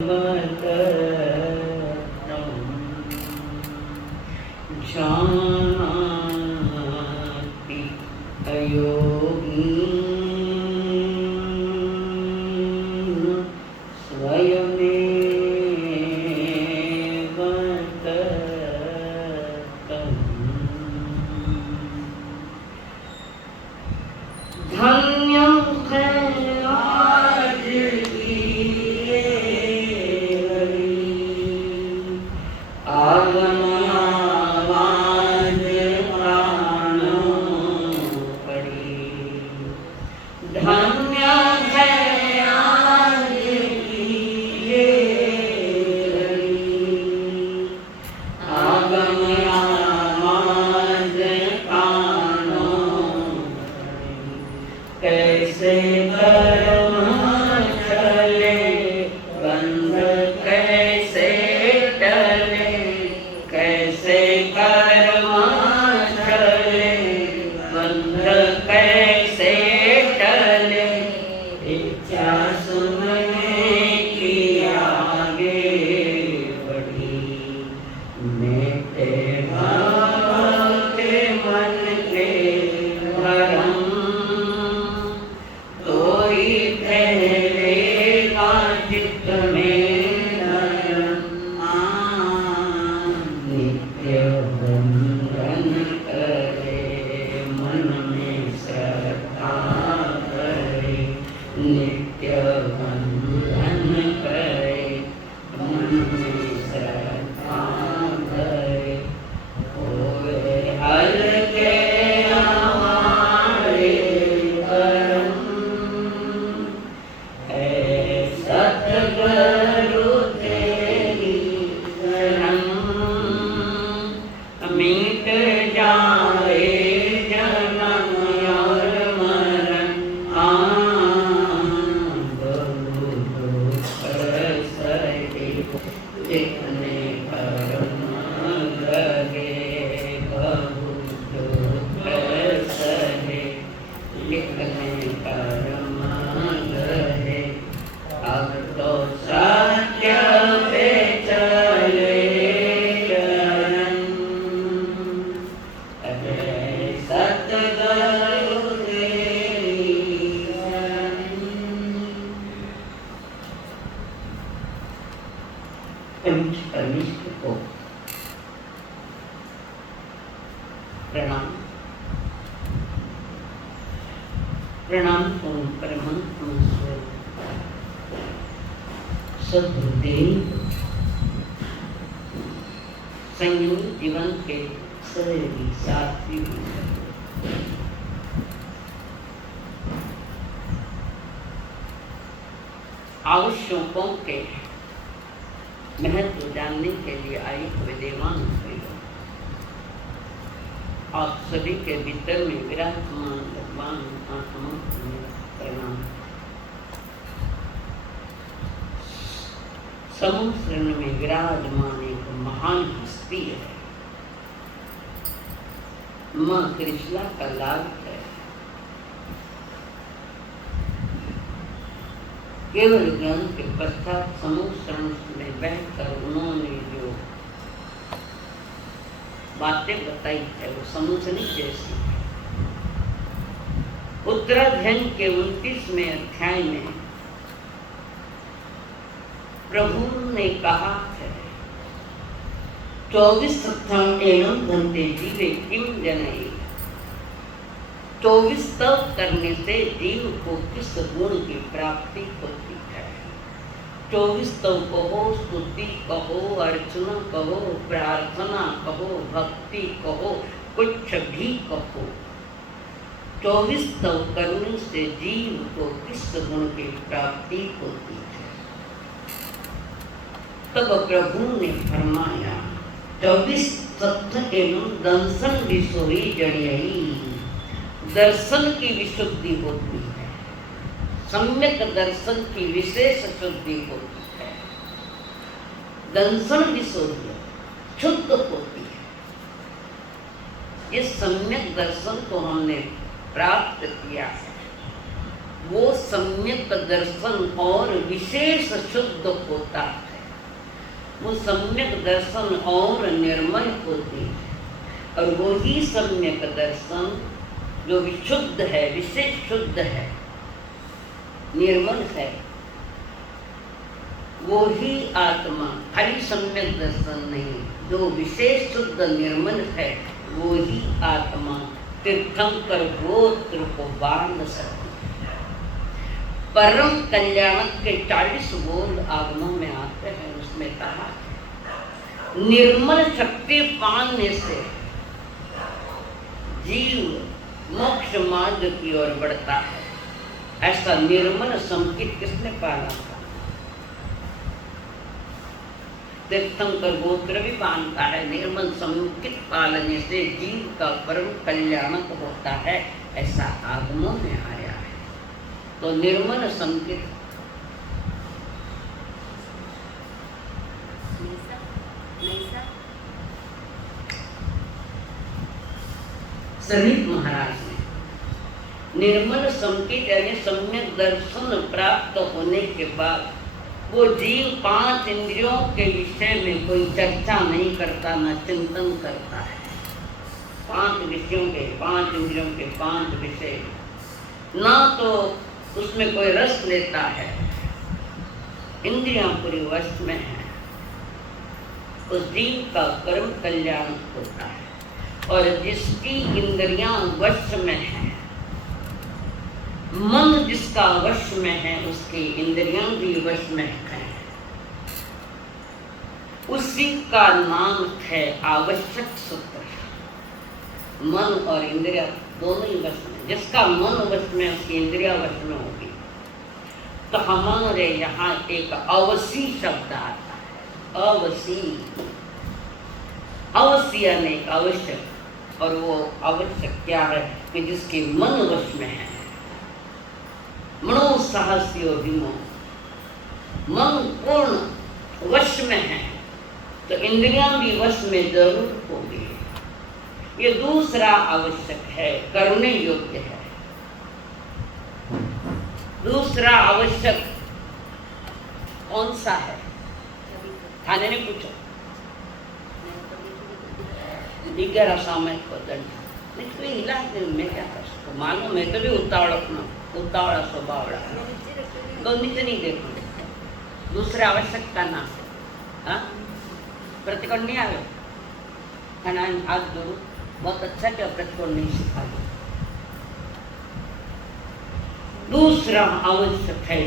शान्ति अयोगी स्वयमेव तत्तम्। धन्यं है आज की ये घड़ी, आगमन आवाज प्राणों पड़ी। धन्य है आज की ये घड़ी, आगमन आवाज प्राणों पड़ी। कैसे कर्म चले बंध कैसे टले, कैसे कर्म चले बंध कैसे टले। इच्छा सुनने की आगे बढ़ी, मेटे भाव के मन के भरम। कोई ठहरेगा चित्त में नरम, नित्य बंधन करे मन में श्रद्धा करे। नित्य बंधन करे मन में श्रद्धा करे। होए हल्के हमारे कर्म, है सतगुरु तेरी शरण। मिट जाए जन्म और मरण, बहु दुख सहे जितने कर्म लगे। बहु दुख सहे जितने कर्म लगे। अब तो सत्य पे चले चरण, सतगुरु तेरी शरण। कनिष्ठ को प्रणाम। प्रणाम परमात्मा सद्गुरुदेव संयमी जीवन के सहयोगी साथी। आवश्यकों के महत्व जानने के लिए आई हुए देवान आप सभी के भीतर में विराजमान भगवान आत्मा प्रणाम। समूह शरण में विराजमान एक महान हस्ती है, माँ कृष्णा का लाभ है। केवल ज्ञान के पश्चात समूह शरण में बैठकर उन्होंने जो बातें बताई है वो समझने जैसी है। उत्तराध्ययन के 29वें अध्याय में प्रभु ने कहा है 24 घंटे जीवे किम जनई। 24 तप करने से जीव को किस गुण की प्राप्ति होती है। 24 तप कहो, स्तुति कहो, अर्चना कहो, प्रार्थना कहो, भक्ति कहो, कुछ भी कहो। 24 तप करने से जीव को किस गुण की प्राप्ति होती है। तब प्रभु ने फरमाया 24 तत्व एवं दंसन विसोई जड़ियई। दर्शन की विशुद्धि होती है, सम्यक दर्शन की विशेष शुद्धि होती है। दंसन विशुद्धि शुद्ध होती है। इस सम्यक दर्शन को हमने प्राप्त किया है। वो सम्यक दर्शन और विशेष शुद्ध होता है। वो सम्यक दर्शन और निर्मल होती है, और वो ही सम्यक दर्शन जो विशुद्ध है, विशेष शुद्ध है, निर्मल है, वो ही आत्मा, खाली सम्यक दर्शन नहीं, जो विशेष शुद्ध निर्मल है, वो ही आत्मा तीर्थंकर गोत्र को बांध सकती है। परम कल्याण के 40 बोल आगमों में आते हैं। उसमें कहा निर्मल शक्ति पाने से जीव मोक्ष मार्ग की ओर बढ़ता है। ऐसा निर्मल संकेत किसने पाला था? तीर्थंकर गोत्र भी मानता है निर्मल संकेत पालने से जीव का परम कल्याणक होता है। ऐसा आगमों में आया है। तो निर्मल संकेत समीप महाराज ने निर्मल संकेत यानी सम्यक दर्शन प्राप्त होने के बाद वो जीव 5 इंद्रियों के विषय में कोई चर्चा नहीं करता, न चिंतन करता है। 5 विषयों के 5 इंद्रियों के 5 विषय, ना तो उसमें कोई रस लेता है। इंद्रियां पूरी वश में है, उस जीव का कर्म कल्याण होता है। और जिसकी इंद्रियां वश में है, मन जिसका वश में है, उसकी इंद्रियां भी वश में है, उसी का नाम है आवश्यक सूत्र। मन और इंद्रिया दोनों ही वश में। जिसका मन वश में, उसकी इंद्रिया वश में होगी। तो हमारे यहाँ एक अवसी शब्द आता है। अवसी, अवसी यानी आवश्यक। और वो आवश्यक क्या है कि जिसके मन वश में है। मनो साहस्योभिमो, मन पूर्ण वश में है, तो इंद्रियां भी वश में जरूर होगी। ये दूसरा आवश्यक है, करने योग्य है। दूसरा आवश्यक कौन सा है? थाने ने पूछो। 11 सामयिक को दंड नहीं, इलाज में क्या कर सकता? मालूम है तो भी उतावड़ा स्वभाव तो नीचे नहीं देखो। दूसरे आवश्यक का नाम हाँ प्रतिकोण नहीं आवे खाना हाथ जोड़ो। बहुत अच्छा क्या प्रतिकोण नहीं सिखा दो। दूसरा आवश्यक है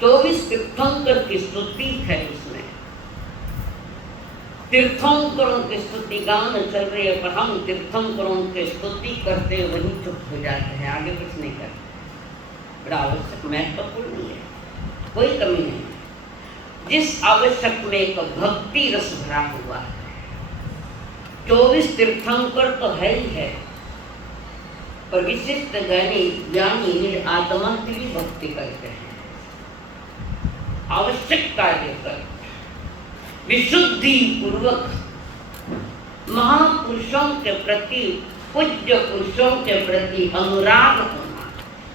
24 तीर्थंकर की स्तुति है। उसमें तीर्थंकरों की स्तुति गान चल रही है, पर हम तीर्थंकरों की स्तुति करते वहीं चुप हो जाते हैं, आगे कुछ नहीं करते। बड़ा आवश्यक महत्वपूर्ण है, कोई कमी नहीं। जिस आवश्यक में एक भक्ति रस भरा हुआ है। 24 तीर्थंकर तो है ही है, पर विशिष्ट ज्ञानी आत्मा की भी भक्ति करते हैं, आवश्यक कार्य करते, विशुद्धि पूर्वक महापुरुषों के प्रति, पूज्य पुरुषों के प्रति अनुराग होना।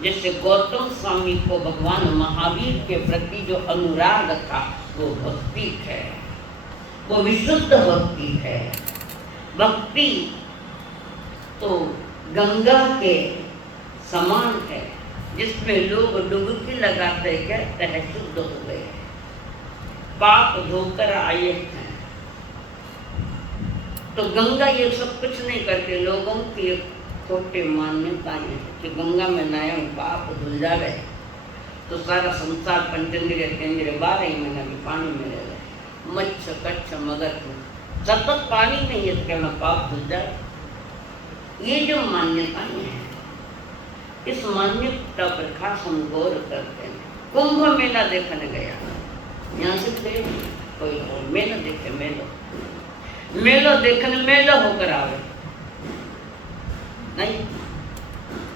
जैसे गौतम स्वामी को भगवान महावीर के प्रति जो अनुराग था, वो भक्ति है, वो विशुद्ध भक्ति है। भक्ति तो गंगा के समान है, जिसमें लोग डुबकी लगाते कहते हैं शुद्ध हो गए, पाप धोकर आए हैं। तो गंगा ये सब कुछ नहीं करते। लोगों की खोटे मान्यताएं हैं कि गंगा में नया पाप धुल जावे तो सारा संसार पंचेंद्रिय केंद्र 12 ही महीना भी पानी में रह गए। मच्छ कच्छ मगर सतत पानी में ये कहना पाप धुल जाए। ये जो मान्यताएं हैं, इस मान्यता पर खास हम गौर करते हैं। कुंभ मेला देखने गया, यहाँ से थे कोई मेला देखे, मेलो देखने मेला होकर आवे नहीं।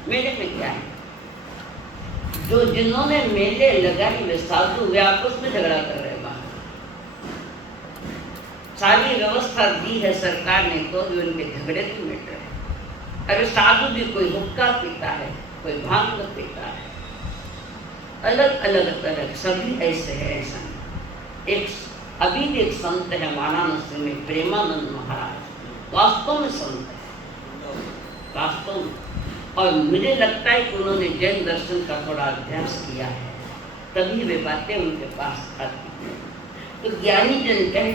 मेले में क्या है? जो जिन्होंने मेले लगाए वे साधु, वे आपस में झगड़ा कर रहे हैं। सारी व्यवस्था दी है सरकार ने, तो भी उनके झगड़े नहीं मिट रहे। अरे साधु भी कोई हुक्का पीता है, कोई भांग पीता है, अलग अलग तरह सभी ऐसे है। ऐसा एक अभी एक संत है वाराणसी में, प्रेमानंद महाराज, वास्तव में संत है, वास्तव में। और मुझे लगता है कि उन्होंने जैन दर्शन का थोड़ा अभ्यास किया है, तभी वे बातें उनके पास आती हैं। तो ज्ञानी जन कहे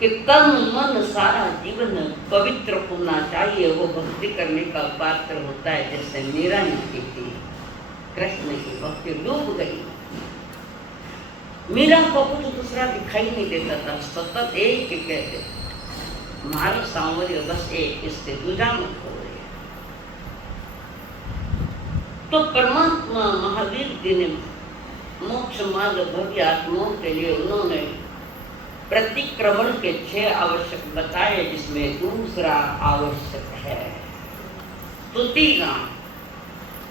कि कर्म मन सारा जीवन पवित्र होना चाहिए, वो भक्ति करने का पात्र होता है। जैसे मीरा जी थी, कृष्ण की भक्ति डूब गई। मीरा को कुछ दूसरा दिखाई नहीं देता था, सतत एक ही कहते, मारो सांवरियो बस एक, इससे दूजा मत हो रही। तो परमात्मा महावीर जी ने मोक्ष मार्ग भव्य आत्माओं के लिए उन्होंने प्रतिक्रमण के 6 आवश्यक बताए, जिसमें दूसरा आवश्यक है स्तुति गान।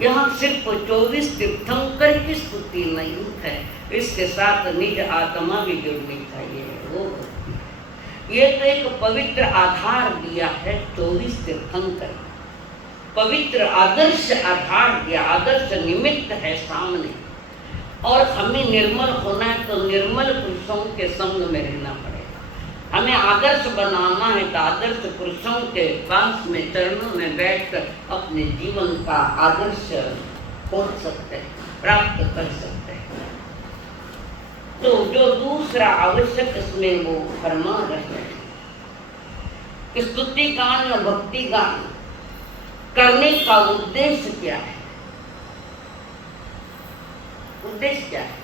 यहाँ सिर्फ 24 तीर्थंकर की स्तुति नहीं है, इसके साथ निज आत्मा भी जुड़नी चाहिए, वो भक्ति है। ये तो एक पवित्र आधार दिया है 24 तीर्थंकर, पवित्र आदर्श आधार दिया, आदर्श निमित्त है सामने। और हमें निर्मल होना है तो निर्मल पुरुषों के संग में रहना पड़ेगा। हमें आदर्श बनाना है तो आदर्श पुरुषों के पास में चरणों में बैठकर अपने जीवन का आदर्श खोज सकते हैं, प्राप्त कर सकते हैं। तो जो दूसरा आवश्यक इसमें वो फरमा रहे हैं कि स्तुति गान और भक्ति गान करने का उद्देश्य क्या है? उद्देश्य क्या है?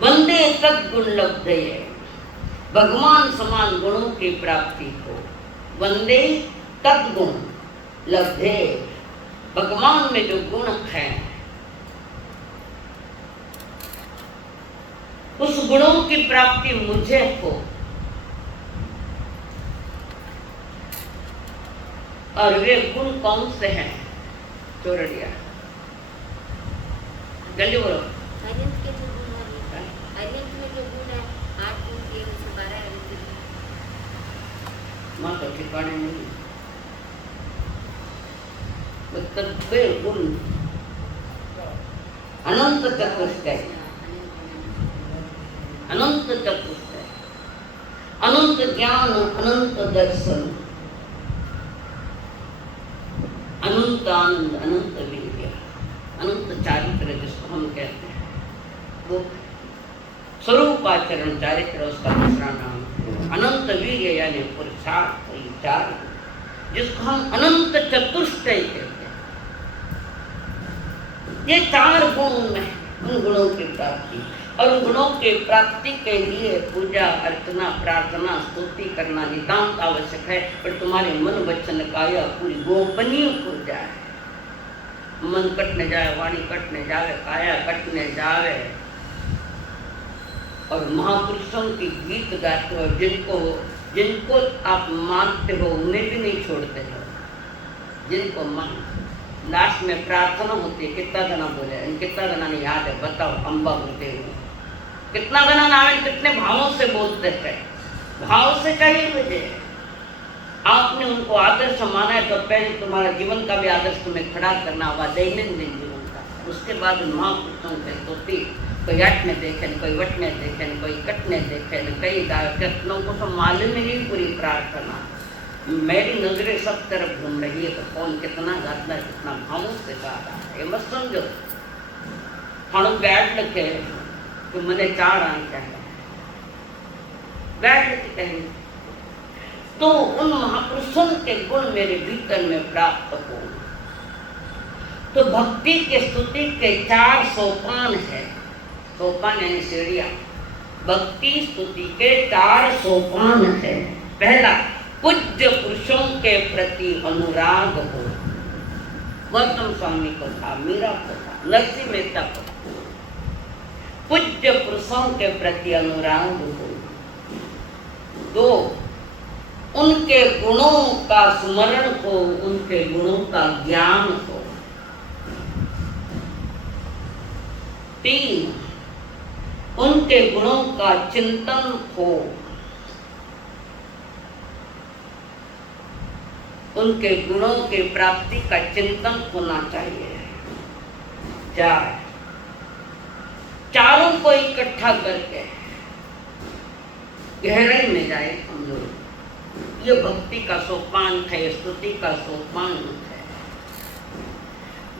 वंदे सद्गुण लब्धये, भगवान समान गुणों की प्राप्ति को। वंदे तद्गुण लब्धे, भगवान में जो गुण है उस गुणों की प्राप्ति मुझे हो। और वे गुण कौन से हैं? चोरड़िया जल्दी बोलो। अरिहंत के जो गुण है, अरिहंत में जो गुण है 8 गुण के उसमें 12 अरिहंत। माँ तो ठिकाने नहीं, तत्वे गुण अनंत चतुष्टय, अनंत चतुष्टय, अनंत ज्ञान, अनंत दर्शन, अनंत आनंद, अनंत विद्या, अनंत चारित्र जिसको हम कहते हैं, वो स्वरूपाचरण चारित्र उसका दूसरा नाम। अनंत वीर्य यानी पुरुषार्थ, चार, जिसको हम अनंत चतुष्टय कहते हैं। ये 4 गुण में, उन गुणों की प्राप्ति, और उन गुणों के प्राप्ति के लिए पूजा अर्चना प्रार्थना स्तुति करना नितांत आवश्यक है। पर तुम्हारे मन वचन काया पूरी गोपनीय हो जाए, मन कटने जाए, वाणी कटने जावे, काया कटने जावे। और महापुरुषों की गीत गाते हो, जिनको आप मानते हो उन्हें भी नहीं छोड़ते हो, जिनको मान। लास्ट में प्रार्थना होती है, कितना गाना बोले, कितना गाना नहीं याद है बताओ, अम्बा बोलते हुए कितना गाना नाम, कितने भावों से बोलते हैं। भाव से चाहिए मुझे, आपने उनको आदर्श माना है तो पहले तुम्हारा जीवन का भी आदर्श तुम्हें खड़ा करना होगा, दैनंदिन जीवन का। उसके बाद महापुरुषों के स्तुति, कोई अट में देखे, कोई वट में देखे, कोई कट में देखे, कई कीर्तनों को तो मालूम ही नहीं पूरी प्रार्थना। मेरी नजरें सब तरफ घूम रही है, तो कौन कितना गाता है, कितना भावों से गा रहा है, ये मत समझो। हम बैठ लिखे कि मैंने 4 आंख है, बैठ लिखे कहेंगे तो उन महापुरुषों के गुण मेरे भीतर में प्राप्त हो। तो भक्ति के स्तुति के 4 सोपान है, सोपान यानी सीढ़ियां। भक्ति स्तुति के 4 सोपान है। पहला, पूज्य पुरुषों के प्रति अनुराग हो। गौतम स्वामी को था, मीरा को था, नरसिंह मेहता को था। पूज्य पुरुषों के प्रति अनुराग हो। 2, उनके गुणों का स्मरण हो, उनके गुणों का ज्ञान हो। 3, उनके गुणों का चिंतन हो। उनके गुणों की प्राप्ति का चिंतन होना चाहिए। चारों को इकट्ठा करके गहराई में जाए हम लोग। ये भक्ति का सोपान है, स्तुति का सोपान है।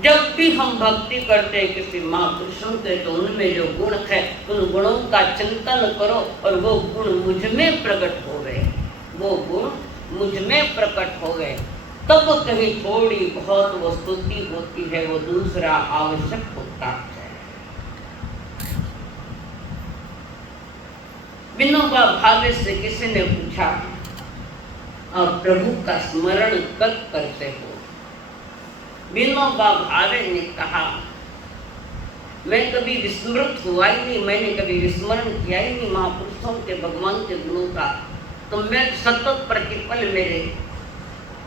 जब भी हम भक्ति करते हैं किसी महापुरुषों के, तो उनमें जो गुण है उन गुणों का चिंतन करो और वो गुण मुझ में प्रकट हो गए, वो गुण मुझ में प्रकट हो गए, तब कहीं थोड़ी बहुत वो स्तुति होती है, वो दूसरा आवश्यक होता है। विनोबा भावे से किसी ने पूछा, आप प्रभु का स्मरण कब करते हो? विनोबा भावे ने कहा, मैं कभी विस्मृत हुआ ही नहीं, मैंने कभी विस्मरण किया ही नहीं महापुरुषों के, भगवान के गुणों का। तो मैं सतत प्रतिपल मेरे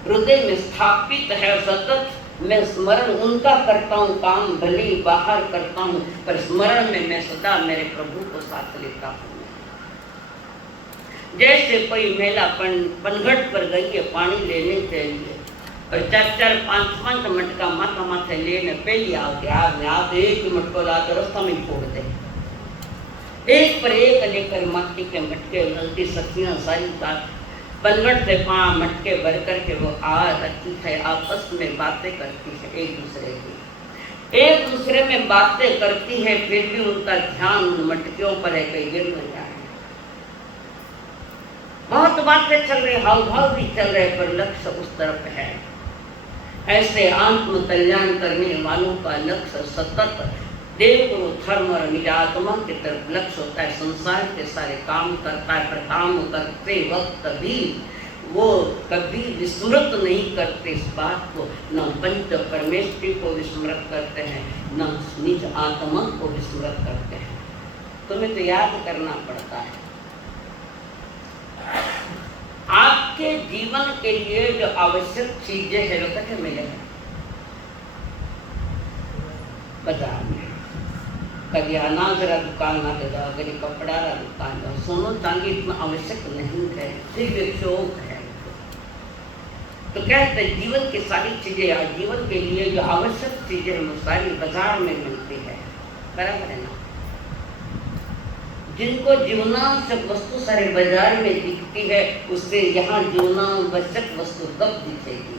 हृदय में स्थापित है, सतत मैं स्मरण उनका करता हूँ, काम भले बाहर करता हूँ, पर स्मरण में मैं सदा मेरे प्रभु को साथ लेता हूँ। जैसे कोई महिला पनघट पर गई है पानी लेने के लिए, और 4-4, 5-5 मटका माथा माथे लेने पहली आप एक मटको लाकर रास्ता में छोड़ दे, एक पर एक लेकर मट्टी के मटके गलती सखियां सारी बात पनघट से 5 मटके भर करके वो आ रखी है, आपस में बातें करती है, एक दूसरे में बातें करती है, फिर भी उनका ध्यान उन मटकियों पर है, कहीं गिर न जाए। बहुत बातें चल रही, हाव भाव भी चल रहे, पर लक्ष्य उस तरफ है। ऐसे आत्म कल्याण करने वालों का लक्ष्य सतत देव गुरु धर्म और निजात्मा की तरफ लक्ष्य होता है। संसार के सारे काम करता है, पर काम करते वक्त भी वो कभी विस्मृत नहीं करते इस बात को, न पंच परमेश्वरी को विस्मृत करते हैं, न निज आत्मा को विस्मृत करते हैं। तुम्हें तो याद करना पड़ता है। आपके जीवन के लिए जो आवश्यक चीजें हैं वो कहाँ मिलेंगे? बाजार में। कभी अनाज रा दुकान ना जाओ, कभी कपड़ा रा दुकान जाओ, सोना चांदी इतना आवश्यक नहीं है, सिर्फ एक शौक है। तो कहते हैं जीवन की सारी चीजें या जीवन के लिए जो आवश्यक चीजें हैं वो सारी बाजार में मिलती है, बराबर है ना? जिनको जीवनावश्यक वस्तु सारे बाजार में दिखती है, उससे यहाँ जीवनावश्यक वस्तु कब दिखेगी?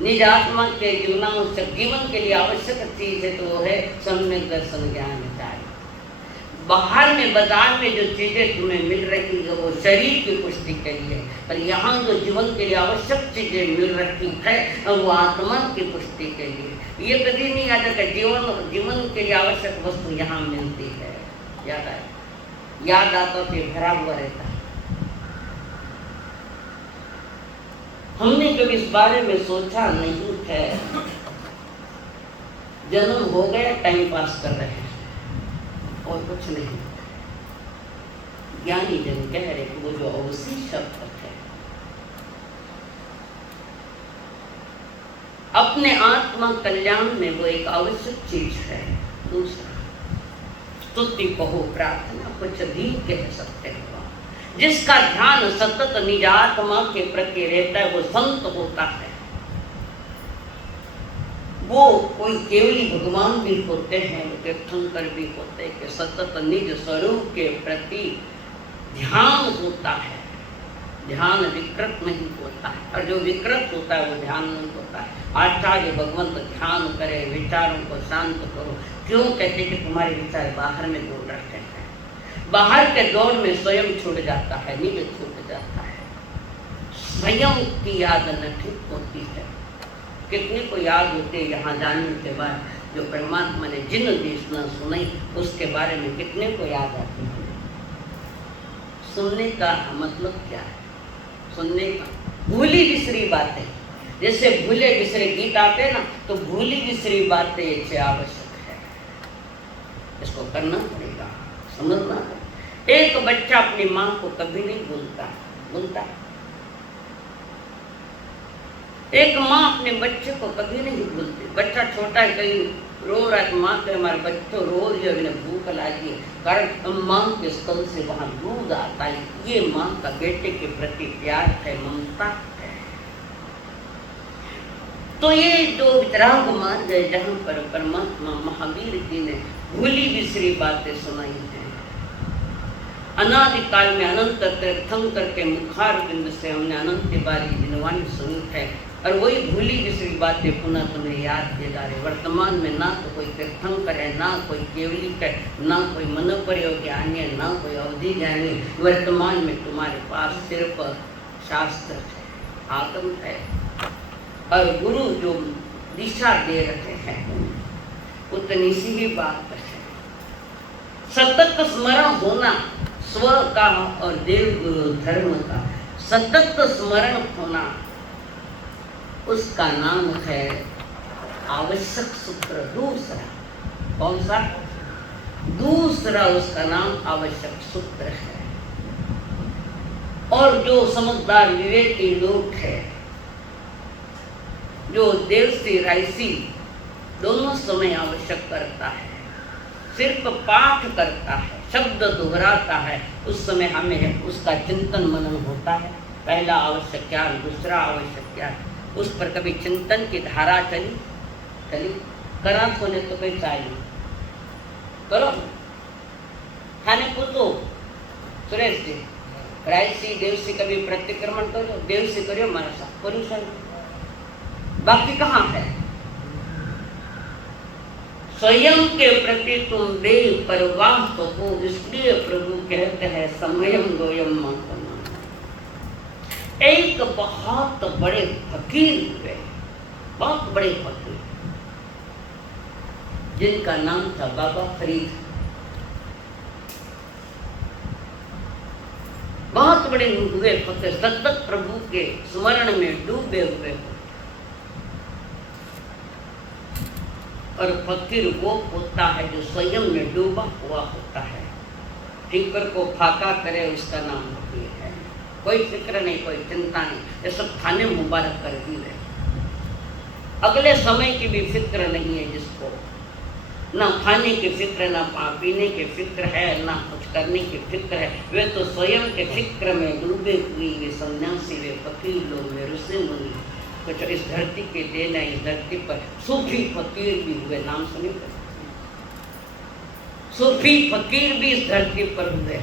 निज आत्मा के जीवनावश्यक जीवन के लिए आवश्यक चीज है तो वो है सम्यक दर्शन ज्ञान विचार। बाहर में बाजार में जो चीजें तुम्हें मिल रही है वो शरीर की पुष्टि के लिए, पर यहाँ जो जीवन के लिए आवश्यक चीजें मिल रही है वो आत्मा की पुष्टि के लिए। ये कभी नहीं आता कि जीवन के लिए आवश्यक वस्तु यहाँ मिलती है। याद आता तो भरा हुआ रहता है। हमने कभी इस बारे में सोचा नहीं है। जन्म हो गया, टाइम पास कर रहे हैं और कुछ नहीं। ज्ञानी जन कह रहे कि वो जो अवसी शब्द है अपने आत्मा कल्याण में वो एक आवश्यक चीज है। दूसरा स्तुति कहो, प्रार्थना कुछ भी कह सकते हो। जिसका ध्यान सतत निज आत्मा के प्रति रहता है वो संत होता है। वो कोई केवली भगवान भी होते हैं, वो तीर्थंकर भी होते हैं कि सतत निज स्वरूप के प्रति ध्यान होता है। ध्यान विकृत नहीं होता है, और जो विकृत होता है वो ध्यान नहीं होता है। आचार्य भगवंत ध्यान करे, विचारों को शांत करो। क्यों कहते कि तुम्हारे विचार बाहर में दौड़ रहे हैं, बाहर के दौड़ में स्वयं छूट जाता है, निज छूट जाता है। स्वयं की याद न ठीक होती है। कितने को याद होते हैं यहाँ जाने के बाद, जो परमात्मा ने जिन देशना सुनाई उसके बारे में कितने को याद आती है। सुनने का मतलब क्या है? सुनने का भूली बिसरी बातें, जैसे भूले बिसरे गीत आते ना, तो भूली बिसरी बातें इससे आवश्यक है। इसको करना पड़ेगा, समझना पड़ेगा। एक बच्चा अपनी माँ को कभी नहीं भूलता। एक माँ अपने बच्चे को कभी नहीं भूलती। बच्चा छोटा है, कहीं रो रहा है, माँ के हमारे बच्चों रो रही है, उन्हें भूख लगी है, कारण माँ के स्तन से वहाँ दूध आता है। ये माँ का बेटे के प्रति प्यार है, ममता है। तो ये जो वितराग मार्ग है जहाँ पर परमात्मा महावीर जी ने भूली बिसरी बातें सुनाई हैं, अनादिकाल में अनंत तीर्थंकर के मुखार बिंद से हमने अनंत बारी जिनवाणी सुनी है, और वही भूली बिसरी बातें पुनः तुम्हें याद दिला रहे। वर्तमान में ना तो कोई तीर्थंकर है, ना कोई केवलिक है, ना कोई मनोप्रयोग ज्ञानी है, ना कोई अवधि ज्ञानी। वर्तमान में तुम्हारे पास सिर्फ शास्त्र है, आगम है, और गुरु जो दिशा दे रहे हैं उतनी सी ही बात है। सतत स्मरण होना स्व का और देव गुरु धर्म का सतत स्मरण होना, उसका नाम है आवश्यक सूत्र। दूसरा कौन सा? दूसरा उसका नाम आवश्यक सूत्र है। और जो समझदार विवेकी लोग है, जो देवसी रायसी दोनों समय आवश्यक करता है, सिर्फ पाठ करता है, शब्द दोहराता है, उस समय हमें उसका चिंतन मनन होता है। पहला आवश्यक क्या, दूसरा आवश्यक क्या, उस पर कभी चिंतन की धारा चली करा सोने तो कोई चाहिए करो। खाने पूछो सुरेश जी, रायसी देवसी कभी प्रतिक्रमण करो, देवसी करो हमारे साथ परिश्रम, बाकी कहाँ है? स्वयं के प्रति तुम देव परवाह तो हो, इसलिए प्रभु कहते हैं समयम गोयम माता। एक बहुत बड़े फकीर हुए, बहुत बड़े फकीर, जिनका नाम था बाबा फरीद। बहुत बड़े हुए फकीर, सतत प्रभु के स्मरण में डूबे हुए। और फकीर वो होता है जो स्वयं में डूबा हुआ होता है। फिक्र को फाका करे उसका नाम फकीर है। कोई फिक्र नहीं, कोई चिंता नहीं, ये सब खाने मुबारक कर दी है। अगले समय की भी फिक्र नहीं है जिसको, ना खाने की फिक्र, ना पीने की फिक्र है, ना कुछ करने की फिक्र है। वे तो स्वयं के फिक्र में डूबे हुए वे सन्यासी, वे फकीर लोग, वे ऋषि मुनि कुछ इस धरती के देना, इस धरती पर सूफी फकीर भी हुए। नाम सुने? सूफी फकीर भी इस धरती पर हुए।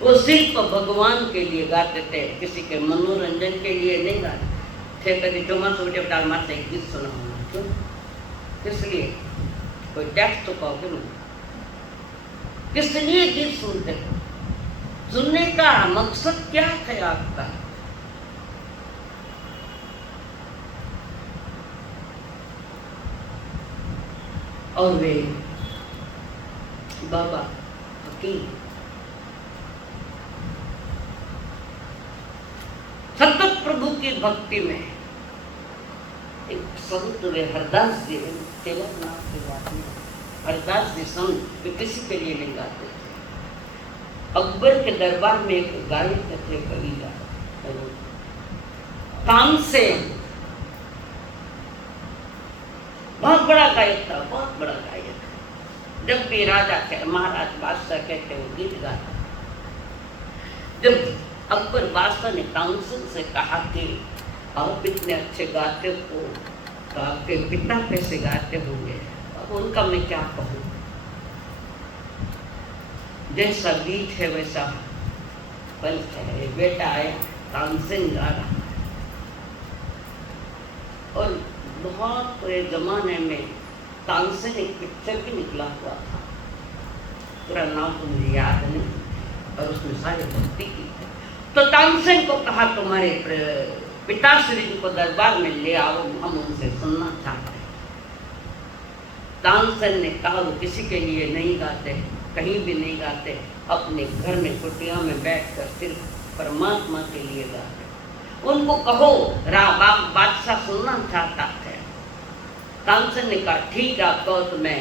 वो सिर्फ भगवान के लिए गाते थे, किसी के मनोरंजन के लिए नहीं गाते थे। कभी जुम्मा सूटे डाल मारते एक गीत सुना होना, क्यों, किस लिए? कोई टैक्स तो पाओगे ना, किस लिए गीत सुनते हो? सुनने का मकसद क्या है आपका? और वे बाबा फकीर सतत प्रभु की भक्ति में। एक संत वे हरदास जी, नाम की बात नहीं, हरदास जी संत वे किसी के लिए नहीं गाते थे। अकबर के दरबार में एक गायक थे, कवि तानसेन, बहुत बड़ा गायक था, बहुत बड़ा गायक। जब भी राजा के महाराज बादशाह कहते वो गीत गाता। जब अकबर बादशाह ने तानसेन से कहा कि आप इतने अच्छे गाते हो तो आपके पिता कैसे गाते होंगे, अब उनका मैं क्या कहूँ, जैसा बीज है वैसा फल है। बेटा आया, तानसेन गा रहा, और बहुत पूरे जमाने में तानसेन एक पिक्चर भी निकला हुआ था, पूरा नाम तो मुझे याद नहीं, और उसमें सारे भक्ति की थे। तो तानसेन को कहा तुम्हारे पिताश्री जी को दरबार में ले आओ, हम उनसे सुनना चाहते हैं। तानसेन ने कहा वो किसी के लिए नहीं गाते, कहीं भी नहीं गाते, अपने घर में कुटिया में बैठकर सिर्फ परमात्मा के लिए गाते। उनको कहो बादशाह सुनना चाहता है। तानसेन ने कहा ठीक है, आप कहो तो मैं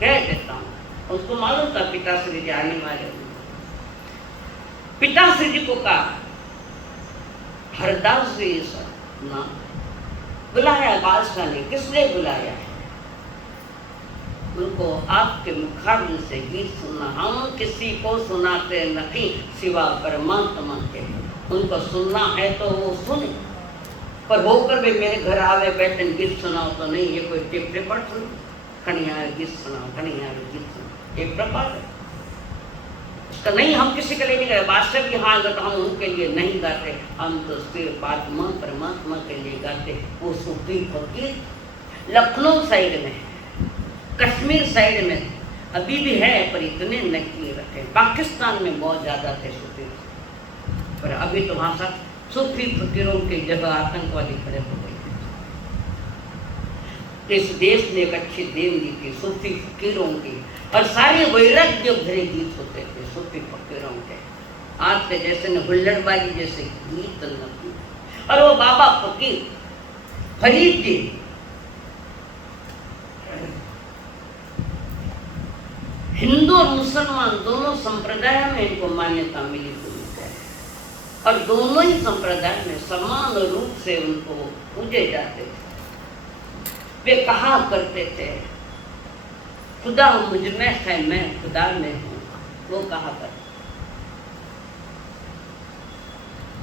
कह देता हूँ। उसको मालूम था पिताश्री जी आने वाले। पिताश्री जी को कहा हरदास जी ना बुलाया बादशाह ने, किस लिए बुलाया है? उनको आपके मुखारबिन से गीत सुनना, हम किसी को सुनाते नहीं सिवा परमात्मा के। उनको सुनना है तो वो सुने, पर होकर भी मेरे घर आवे बैठे गीत सुनाओ तो नहीं, ये कोई टेप रिकॉर्ड सुनो, कन्हैया गीत सुनाओ, कन्हैया गीत सुनाओ, एक प्रकार है उसका। नहीं, हम किसी के लिए नहीं गाते, बादशाह की हाँ अगर हम उनके लिए नहीं गाते, हम तो सिर्फ आत्मा परमात्मा के लिए गाते। वो सूफी फकीर लखनऊ साइड में, कश्मीर साइड में अभी भी है, पर इतने नहीं रखे। पाकिस्तान में बहुत ज्यादा थे सूफी, पर अभी तो वहां सब सूफी फकीरों की जगह आतंकवादी खड़े हो गए। इस देश ने एक अच्छी देन दी थी सूफी फकीरों की, और सारे वैराग्य भरे गीत होते थे सूफी फकीरों के। आज के जैसे न हुल्लड़बाजी जैसे गीत नहीं। और वो बाबा फकीर फरीद जी हिंदू और मुसलमान दोनों संप्रदाय में इनको मान्यता मिली हुई है, और दोनों ही संप्रदाय में समान रूप से उनको पूजे जाते थे। वे कहा करते थे खुदा मुझ में है, मैं खुदा में हूँ। वो कहा करते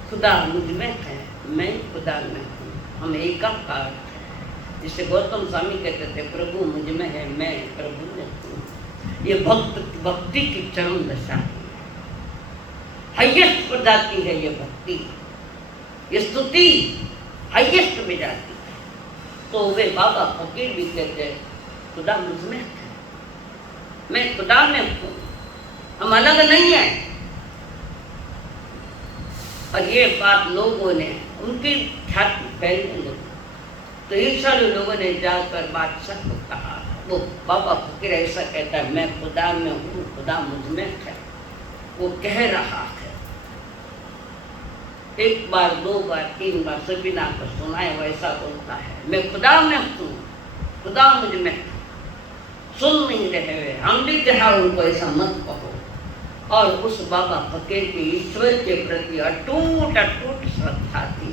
खुदा मुझ में है, मैं खुदा में हूँ, हम एकाकार हैं। जिसे गौतम स्वामी कहते थे प्रभु मुझ में है, मैं प्रभु में हूँ। ये भक्ति की चरम दशा है, हाईएस्ट प्रजाति है ये भक्ति, ये स्तुति हाईएस्ट में जाती है। तो वे बाबा फकीर भी कहते खुदा मुझ में है, मैं खुदा में हूँ, हम अलग नहीं है। और ये बात लोगों ने उनकी ख्याति फैलने लगी, तो ईसाई लोगों ने जाकर बादशाह को कहा, वो बाबा फकीर ऐसा कहता है मैं खुदा में हूँ, खुदा मुझ में है। वो कह रहा है, एक बार, दो बार, तीन बार सभी ना को सुनाए वैसा बोलता है, मैं खुदा में हूँ, खुदा मुझ में है। सुन नहीं रहे वे, हम भी कहा उनको ऐसा मत कहो। और उस बाबा फकीर की ईश्वर के प्रति अटूट अटूट श्रद्धा थी,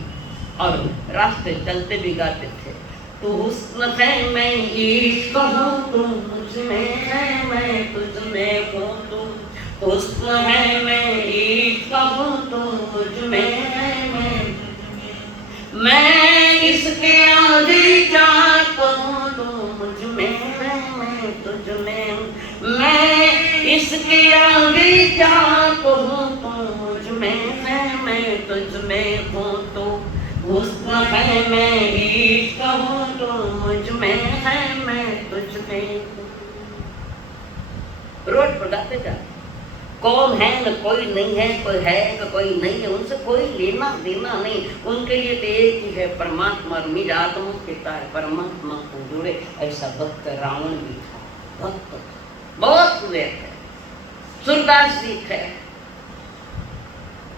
और रास्ते चलते भी गाते थे, तू हुस्न है मैं इश्क हूँ, तू मुझ में है मैं तुझ में हूँ, तू हुस्न है मैं इश्क हूँ, तू मुझ में है मैं इसके आगे क्या कहूँ, तू मुझ में है मैं तुझ में, मैं इसके आगे क्या कहूँ, तू मुझ में है मैं तुझ में हूँ, तो हुस्न है मैं इश्क हूँ, तो मुझ में है मैं तुझ में हूँ। रोड पर गाते जाते, कौन है न कोई नहीं है, कोई है न कोई नहीं है, उनसे कोई लेना देना नहीं। उनके लिए तो एक ही है परमात्मा, और निज आत्मा पिता है, परमात्मा को जुड़े। ऐसा भक्त रावण भी था, भक्त बहुत हुए थे, सूरदास जी थे,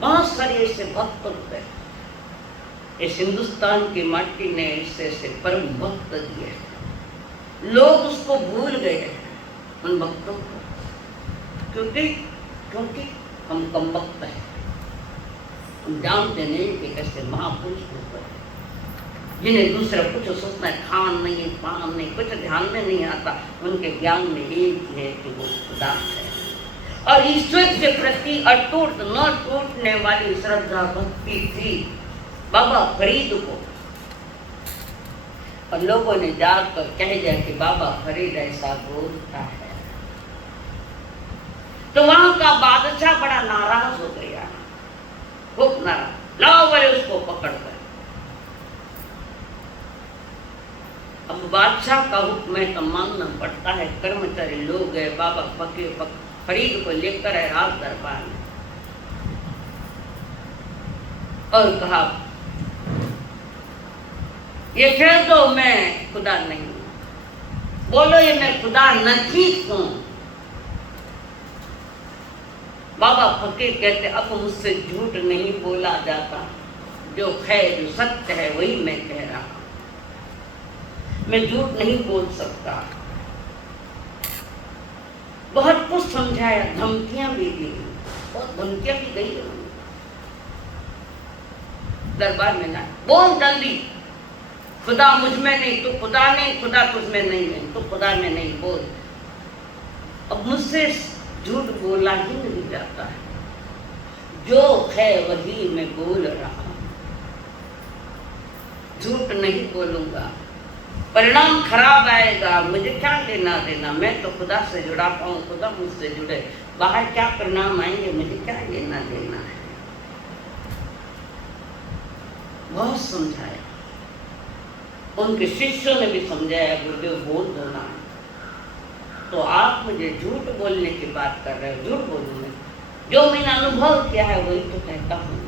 बहुत सारे ऐसे भक्त हुए। इस हिंदुस्तान की माटी ने ऐसे परम भक्त दिए, लोग उसको भूल गए उन भक्तों को, क्योंकि हम कम वक्त हैं, हम जानते नहीं कि कैसे महापुरुष होते हैं, जिन्हें दूसरा कुछ सोचना है, खान नहीं पान नहीं, कुछ ध्यान में नहीं आता। उनके ज्ञान में एक है कि वो खुदा है, और ईश्वर के प्रति अटूट न टूटने वाली श्रद्धा भक्ति थी बाबा फरीद को। और लोगों ने जाकर कह दिया कि बाबा फरीद ऐसा बोलता है, तो वहां का बादशाह बड़ा नाराज हो गया, खूब नाराज, लाओ बोले उसको पकड़ कर। अब बादशाह का हुक्म है तो मानना पड़ता है। कर्मचारी लोग गए, बाबा फरीद को लेकर आए राज दरबार में, और कहा ये कह दो मैं खुदा नहीं हूं, बोलो ये मैं खुदा नहीं हूं। बाबा फकीर कहते अब मुझसे झूठ नहीं बोला जाता, जो है जो सत्य है वही मैं कह रहा हूं, मैं झूठ नहीं बोल सकता। बहुत कुछ समझाया, धमकियां भी दी, बहुत धमकियां भी गई दरबार में ना, बोल जल्दी, खुदा मुझ में नहीं, तो खुदा नहीं, खुदा तुझ में नहीं है, तो खुदा में नहीं, बोल। अब मुझसे झूठ बोला ही नहीं जाता है, जो है वही मैं बोल रहा हूं। झूठ नहीं बोलूंगा, परिणाम खराब आएगा, मुझे क्या लेना देना, मैं तो खुदा से जुड़ा पाऊँ, खुदा मुझसे जुड़े, बाहर क्या परिणाम आएंगे मुझे क्या लेना देना है। बहुत समझाया, उनके शिष्यों ने भी समझाया, गुरुदेव बोल दो ना, तो आप मुझे झूठ बोलने की बात कर रहे हो, झूठ बोलूंगा, जो मैंने अनुभव किया है वही तो कहता हूँ मैं।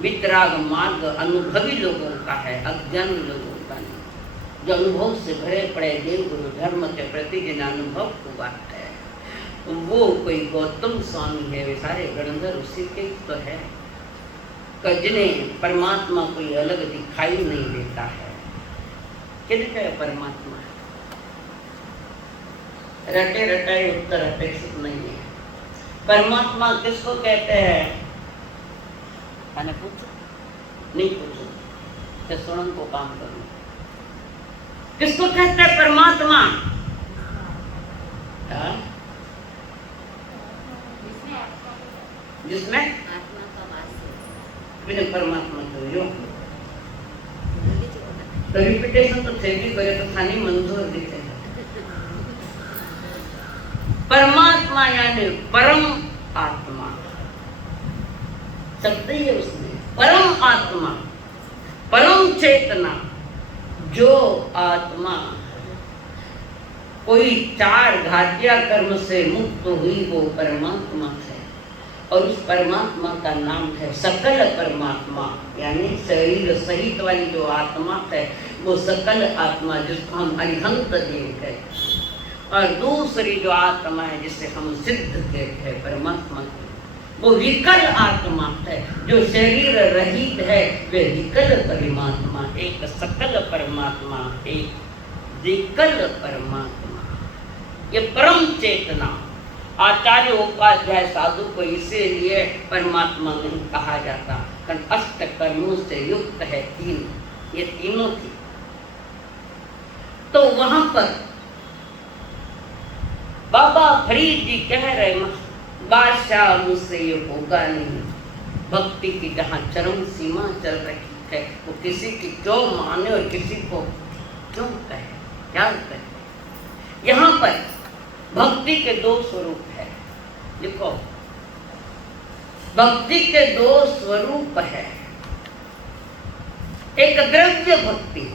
वितराग मार्ग अनुभवी लोगों का है, अज्ञानी लोगों का नहीं। जो अनुभव से भरे पड़े देव गुरु धर्म के प्रति जिन अनुभव हुआ है, वो कोई गौतम स्वामी है, वे सारे गणधर उसी के तो है, जिन्हें परमात्मा कोई अलग दिखाई नहीं देता है। किसका है परमात्मा? रटे रटाए उत्तर अपेक्षित नहीं है। परमात्मा किसको कहते हैं? मैंने पूछो नहीं पूछो, तो सुनन को काम करूं। किसको कहते हैं परमात्मा? जिसमें आत्मा का वास है। बिना परमात्मा तो यो तो रिपीटेशन तो थे भी करे तो खानी मंजूर दिखे। परमात्मा यानी परम आत्मा, शब्द ही है उसमें, परम आत्मा, परम चेतना। जो आत्मा कोई चार घातिया कर्म से मुक्त हुई वो परमात्मा है, और उस परमात्मा का नाम है सकल परमात्मा, यानी शरीर सहित वाली जो आत्मा है वो सकल आत्मा, जिसको हम अरिहंत देव है। और दूसरी जो आत्मा है जिसे हम सिद्ध कहते हैं परमात्मा की, वो विकल आत्मा है, जो शरीर रहित है, वे विकल परमात्मा। एक सकल परमात्मा, एक विकल परमात्मा, ये परम चेतना। आचार्य उपाध्याय साधु को इसीलिए परमात्मा नहीं कहा जाता, कारण अष्ट कर्मों से युक्त है, तीन, ये तीनों की। तो वहां पर बाबा फरीद जी कह रहे, बादशाह मुझसे ये होगा नहीं। भक्ति की जहाँ चरम सीमा चल रही है, वो किसी की क्यों माने और किसी को क्यों कहे, क्या कहे। यहाँ पर भक्ति के दो स्वरूप है, देखो भक्ति के दो स्वरूप है। एक द्रव्य भक्ति,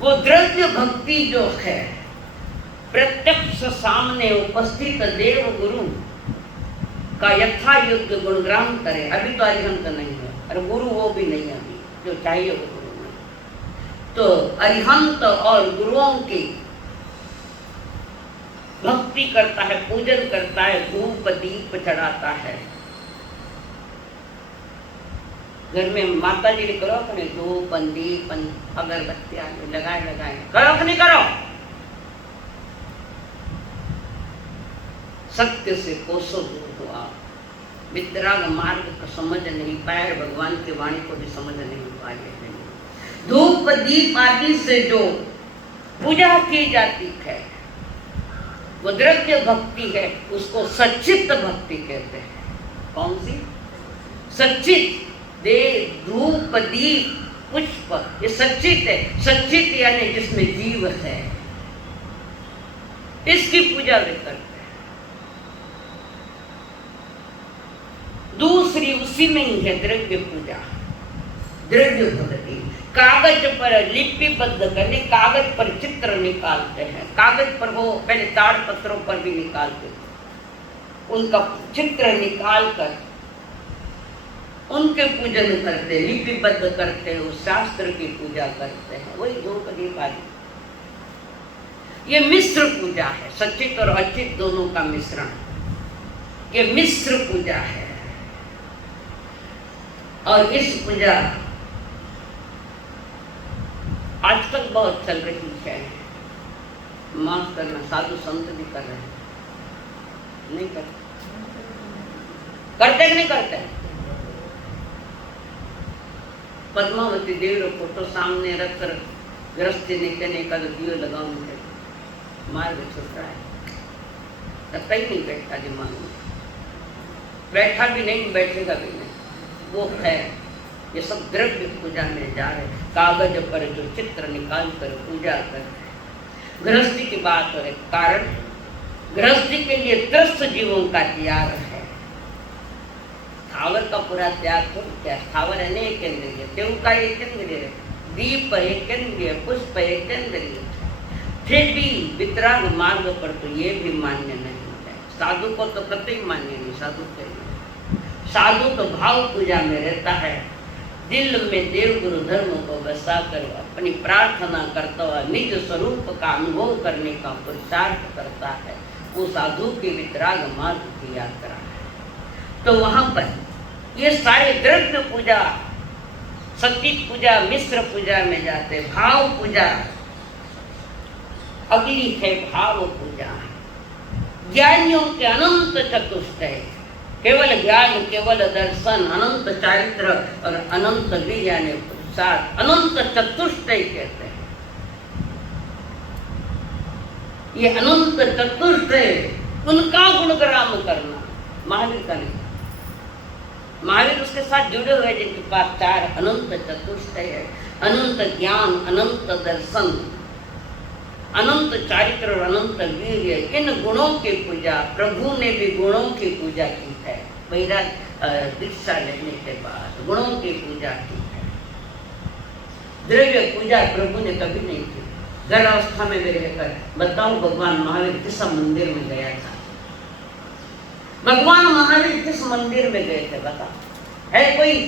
वो द्रव्य भक्ति जो है प्रत्यक्ष सामने उपस्थित देव गुरु का यथा योग्य गुणग्राम करे। अभी तो अरिहंत नहीं है, और गुरु वो भी नहीं है अभी जो चाहिए वो गुरु नहीं। तो अरिहंत और गुरुओं की भक्ति करता है, पूजन करता है, धूप दीप चढ़ाता है। घर में माता जी ने करो कि नहीं, धूप दीप अगरबत्तियां लगाए करो कि नहीं करो। सत्य से कोसों दूर हो आप, वितराग मार्ग को समझ नहीं पाए, भगवान की वाणी को भी समझ नहीं पाए। धूप दीप आदि से जो पूजा की जाती है वो द्रव्य भक्ति है, उसको सच्चित भक्ति कहते हैं। कौन सी? सच्चित। दे धूप दीप पुष्प, ये सच्चित है। सच्चित यानी जिसमें जीव है, इसकी पूजा वे करते हैं। दूसरी उसी में ही है द्रव्य पूजा, द्रव्य भक्ति। कागज पर लिपिबद्ध करने, कागज पर चित्र निकालते हैं, कागज पर वो पहले ताड़ पत्रों पर भी निकालते थे, उनका चित्र निकाल कर उनके पूजन करते, लिपिबद्ध करते, उस शास्त्र की पूजा करते हैं, वही धूप दीप आदि। ये मिश्र पूजा है, सच्चित और अचित दोनों का मिश्रण, ये मिश्र पूजा है। और इस पूजा आजकल बहुत चल रही है, माफ करना, साधु संत भी कर रहे हैं, नहीं करते, करते कि नहीं करते। पद्मावती देवी फोटो सामने रख कर गृहस्थी निकलने का दियो लगाऊंगे, मार्ग छूट रहा है, तब कहीं नहीं बैठता दिमाग में, बैठा भी नहीं, बैठेगा भी नहीं, वो है ये सब द्रव्य पूजा में जा रहे, कागज पर जो चित्र निकाल कर पूजा कर। गृहस्थी की बात हो रही, कारण गृहस्थी के लिए त्रस्त जीवों का त्याग है। स्थावर का पूरा त्याग तो क्या, स्थावर है नहीं केंद्रीय, देव का एक केंद्रीय, दीप एक केंद्रीय, पुष्प एक केंद्रीय, फिर भी वितराग मार्ग पर तो ये भी मान्य नहीं है। साधु को तो कतई मान्य नहीं, साधु के नहीं। साधु तो भाव पूजा में रहता है, दिल में देव गुरु धर्म को बसा कर अपनी प्रार्थना करता हुआ निज स्वरूप का अनुभव करने का पुरुषार्थ करता है, वो साधु की वितराग मार्ग की यात्रा है। तो वहां पर ये सारे द्रव्य पूजा, सती पूजा, मिश्र पूजा में जाते, भाव पूजा, अगली है भाव पूजा। ज्ञानियों के अनंत चतुष्टय, केवल ज्ञान, केवल दर्शन, अनंत चारित्र और अनंत वीर यानी पुरुषार्थ, अनंत चतुष्टय कहते हैं। ये अनंत चतुष्टय उनका गुणग्राम करना महावीर का नहीं। महावीर उसके साथ जुड़े हुए जिनके पास चार अनंत चतुष्टय है, अनंत ज्ञान, अनंत दर्शन, अनंत चारित्र और अनंत वीर्य, इन गुणों की पूजा प्रभु ने भी गुणों की पूजा की है। वैराग दीक्षा लेने के बाद गुणों की पूजा की है। द्रव्य पूजा प्रभु ने कभी नहीं की। गर्भावस्था में रहकर बताओ भगवान महावीर किस मंदिर में गया था? भगवान महावीर किस मंदिर में गए थे बता? है कोई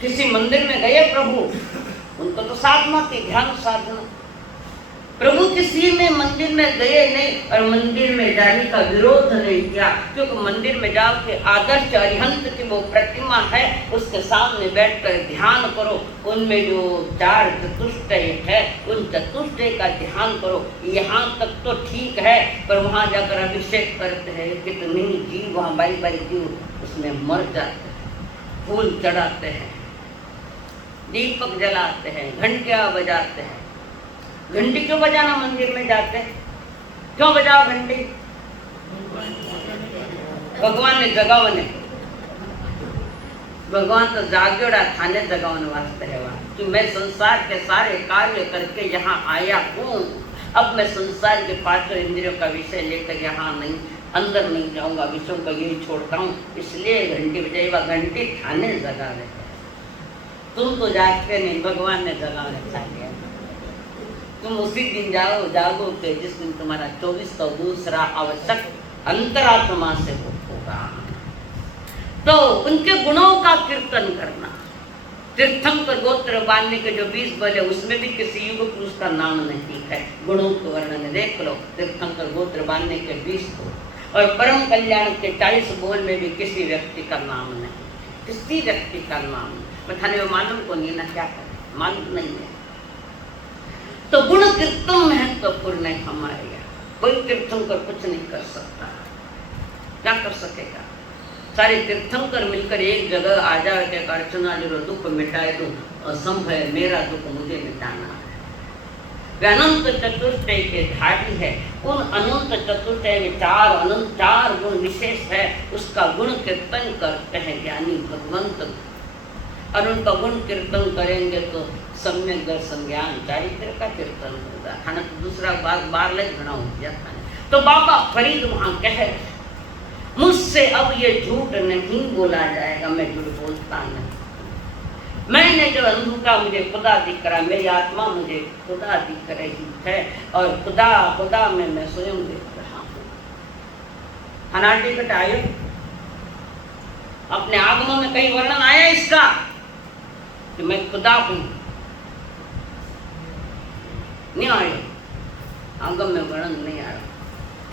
किसी मंदिर में गए प्रभु? उनको तो साधना थी, ध्यान साधना। प्रभु किसी में मंदिर में गए नहीं और मंदिर में जाने का विरोध नहीं किया, क्योंकि मंदिर में जाओ के आदर्श अरिहंत की वो प्रतिमा है, उसके सामने बैठकर ध्यान करो। उनमें जो चार चतुष्टय है उन चतुष्टय का ध्यान करो। यहाँ तक तो ठीक है, पर वहाँ जाकर अभिषेक करते हैं कितने जीव, वहाँ बारी बारी जीव उसमें मर जाते हैं। फूल चढ़ाते हैं, दीपक जलाते हैं, घंटियाँ बजाते हैं। घंटी क्यों बजाना मंदिर में जाते हैं? क्यों बजाओ घंटी? भगवान ने जगावने, भगवान तो जागोड़ा खाने जगावने वास्ते है वहाँ कि मैं संसार के सारे कार्य करके यहाँ आया हूँ। अब मैं संसार के पांचों इंद्रियों का विषय लेकर यहाँ नहीं, अंदर नहीं जाऊंगा, विषयों को यही छोड़ता हूँ, इसलिए घंटी बजाई। वह घंटी खाने जगा रहे हैं, तुम तो जागते नहीं, भगवान ने जगाने चाहिए। तुम उसी दिन जाओ जागोगे जिस दिन तुम्हारा 24 का दूसरा आवश्यक अंतरात्मा से होगा। तो उनके गुणों का कीर्तन करना। तीर्थंकर गोत्र बांधने के जो 20 बोले उसमें भी किसी युग पुरुष का नाम नहीं है। गुणों को वर्णन देख लो, तीर्थंकर गोत्र बांधने के 20 बोल और परम कल्याण के 40 बोल में भी किसी व्यक्ति का नाम नहीं, किसी व्यक्ति का नाम नहीं। बताने में मालूम को नहीं ना, क्या करें, मालूम नहीं है। तो गुण कीर्तन महत्वपूर्ण है हमारे यहाँ। कोई तीर्थंकर कुछ नहीं कर सकता, क्या कर सकेगा? सारे तीर्थंकर मिलकर एक जगह आ जाए कि अर्चना जो दुख मिटाए दो, असंभव है, मेरा दुख मुझे मिटाना है। वे अनंत चतुष्टय के धारी है। उन अनंत चतुष्टय में चार गुण विशेष है, उसका गुण कीर्तन करते हैं ज्ञानी भगवंत। और उनका गुण कीर्तन करेंगे तो सम्यक दर्शन ज्ञान चारित्र का कीर्तन होगा। खाना तो दूसरा बार ले घना हो गया खाने। तो बाबा फरीद वहां कह रहे, मुझसे अब ये झूठ नहीं बोला जाएगा, मैं झूठ बोलता नहीं। मैंने जो अनुभव का मुझे खुदा दिख रहा, मेरी आत्मा मुझे खुदा दिख रही है और खुदा में मैं स्वयं देख रहा हूँ। हनाटी घटायो अपने आगमों में कहीं वर्णन आया इसका कि मैं खुदा हूं? नहीं आयो, आगम में वर्णन नहीं आया।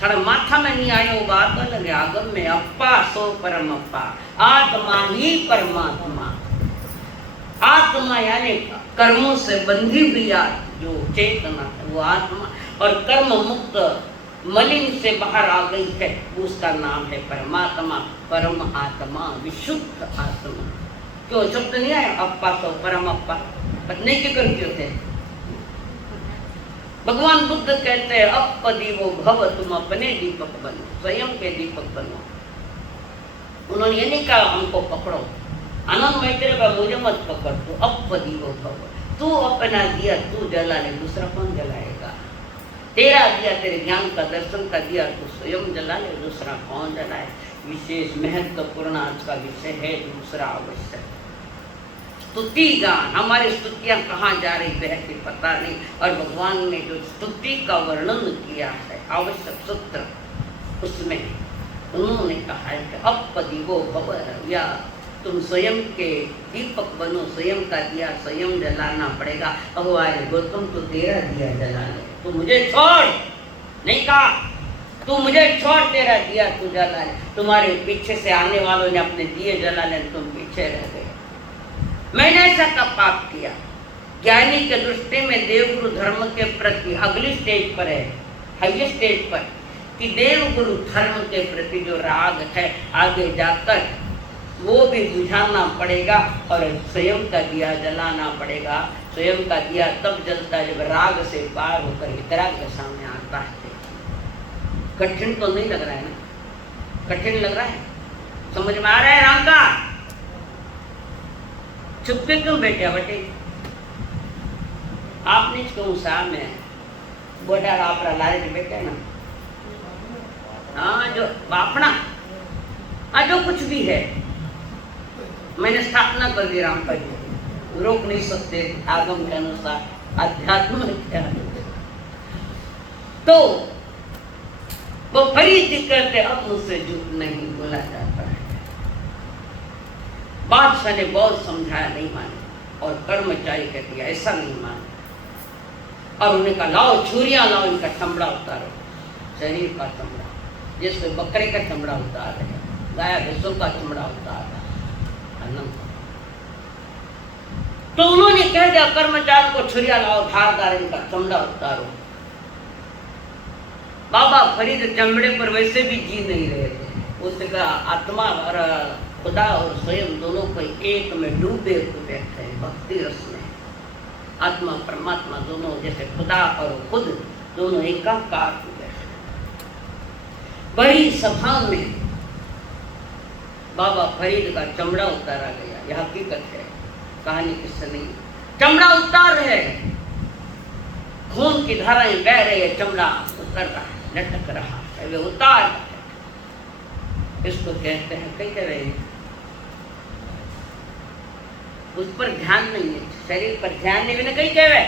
थोड़ा माथा में नहीं आया, वो बात अलग है। आगम में अप्पा सो परम अप्पा, आत्मा ही परमात्मा। आत्मा यानी कर्मों से बंधी हुई जो चेतना है वो आत्मा, और कर्म मुक्त मलिन से बाहर आ गई है, उसका नाम है परमात्मा, परम आत्मा, विशुद्ध आत्मा। क्यों शब्द नहीं आया अप्पा सो परम अप्पा? पत्नी के कर क्यों थे? भगवान बुद्ध कहते हैं अपदीवो भव, तुम अपने दीपक बनो, स्वयं के दीपक बनो। उन्होंने ये नहीं कहा हमको पकड़ो, आनंद मैत्री का मुझे मत पकड़, तू अपदी वो पकड़, तू अपना दिया तू जला ले, दूसरा कौन जलाएगा? तेरा दिया, तेरे ज्ञान का दर्शन का दिया तू स्वयं जला ले, दूसरा कौन जलाए? विशेष महत्वपूर्ण आज का विषय है दूसरा आवश्यक स्तुति गान। हमारी स्तुतियां कहाँ जा रही है कि पता नहीं, और भगवान ने जो स्तुति का वर्णन किया है आवश्यक सूत्र, उसमें उन्होंने कहा है कि अपदिवो भव, या तुम स्वयं के दीपक बनो, स्वयं का दिया स्वयं जलाना पड़ेगा। अगुवारे गौतम तो तेरा दिया जला ले, तू मुझे छोड़, नहीं कहा तू मुझे छोड़, तेरा दिया तू जला ले। तुम्हारे पीछे से आने वालों ने अपने दिए जला ले, तुम पीछे रह गए। मैंने ऐसा कब पाप किया? ज्ञानी के दृष्टि में देवगुरु धर्म के प्रति अगली स्टेज पर है, हाईएस्ट स्टेज पर, कि देवगुरु धर्म के प्रति जो राग है आगे जाकर वो भी बुझाना पड़ेगा और स्वयं का दिया जलाना पड़ेगा। स्वयं का दिया तब जलता है जब राग से पार होकर वितराग के सामने आता है। कठिन तो नहीं लग रहा है ना? कठिन लग रहा है? समझ में आ रहा है राम का? चुपके क्यों बैठे बटे? आपने क्यों साहब में बोटा आप लारे बैठे ना? हाँ, जो बापना, हाँ जो कुछ भी है, मैंने स्थापना कर दी राम का, रोक नहीं सकते आगम के अनुसार, अध्यात्म क्या। तो वो फरीद करते अब मुझसे झूठ नहीं बोला जाता है। बादशाह ने बहुत समझाया, नहीं माने, और कर्मचारी कह दिया ऐसा नहीं माने, और उन्हें कहा लाओ छुरियां लाओ, इनका चमड़ा उतारो, शरीर का चमड़ा, जिससे बकरे का चमड़ा उतार रहे, गाय भैंसों का चमड़ा उतार रहा। तो उन्होंने कह दिया कर्मचारी को छुरिया लाओ, धारदार इनका चमड़ा उतारो। बाबा फरीद चमड़े पर वैसे भी जी नहीं रहे थे, उसका आत्मा और खुदा और स्वयं दोनों को एक में डूबे हुए थे भक्ति रस में। आत्मा परमात्मा दोनों जैसे खुदा और खुद दोनों एकाकार हुए। बड़ी सभा में बाबा फरीद का चमड़ा उतारा गया, यह हकीकत है, कहानी किससे नहीं। चमड़ा उतार रहे, खून की धाराएं बह रही है, चमड़ा उतर रहा है, लटक रहा है, वे उतार रहे। इसको कहते हैं, कई कह रहे हैं, उस पर ध्यान नहीं है, शरीर पर ध्यान नहीं, मैंने कई कह रहे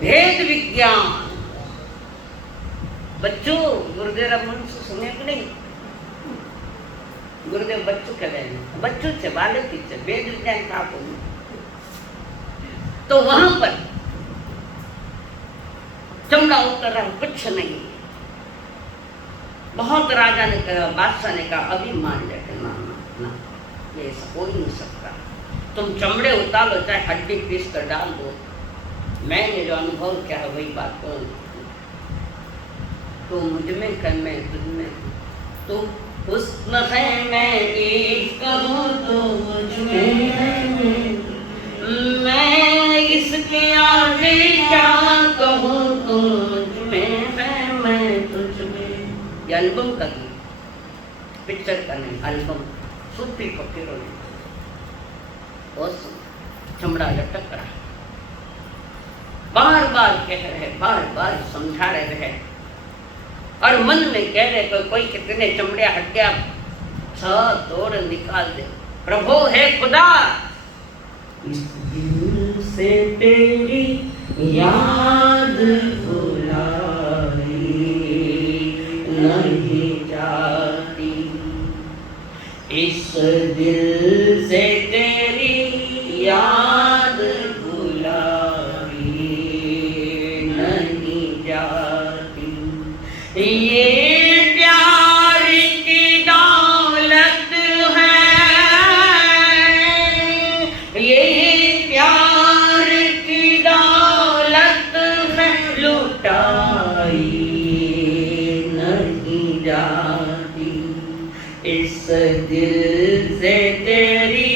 भेद विज्ञान। बच्चों, गुरुदेव मन से सुने कि नहीं? गुरुदेव बच्चों कह रहे हैं, बच्चों से बालक से वेद विज्ञान था। तो वहां पर चमड़ा उतर रहा, कुछ नहीं। बहुत राजा ने कहा, बादशाह ने कहा अभी मान जाए, ना ना ना, ये ऐसा हो ही नहीं सकता। तुम चमड़े उतार लो, चाहे हड्डी पीस कर डाल दो, मैंने जो अनुभव किया है वही बात को, तो मुझ में कर, मैं तुझ में, तो हुस्न है मैं इश्क कहूँ तो मुझ में है, मैं इसके आगे क्या कहूँ तो मुझ में है, मैं तुझ में। ये एल्बम का गीत, पिक्चर का नहीं, एल्बम, सूफी फकीरों ने बहुत चमड़ा लटक रहा, बार बार कह रहे, बार बार समझा रहे हैं, और मन में कह रहे कोई कितने चमड़े हड्डियां तोड़ निकाल दे। प्रभु है खुदा, इस दिल से तेरी याद भुलाई नहीं जाती, इस दिल से तेरी याद भुलाई नहीं जाती। ये प्यार की दौलत है, ये प्यार की दौलत है, लुटाई नहीं जाती, इस दिल से तेरी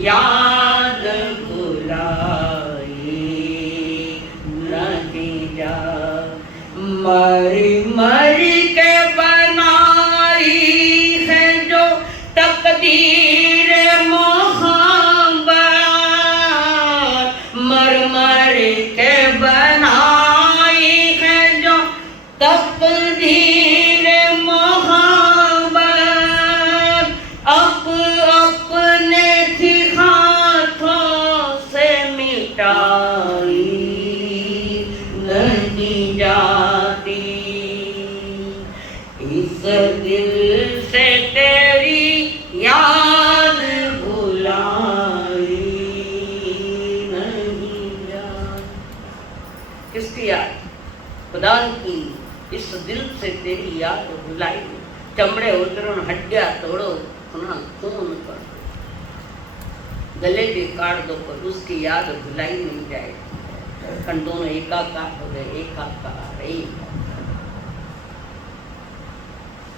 याद भुलाई नहीं जाती। मरी मरी के बनाई है जो तकदीर नहीं जाती, इस दिल से तेरी याद भुलाई नहीं जाती। किसकी याद? खुदा की। इस दिल से तेरी याद भुलाई, चमड़े उतरो हड्डियां तोड़ो, सुना खून कर गले भी काट दो, पर उसकी याद भुलाई नहीं जाएगी। खन दोनों एकाकार हो गए, एकाकार एक।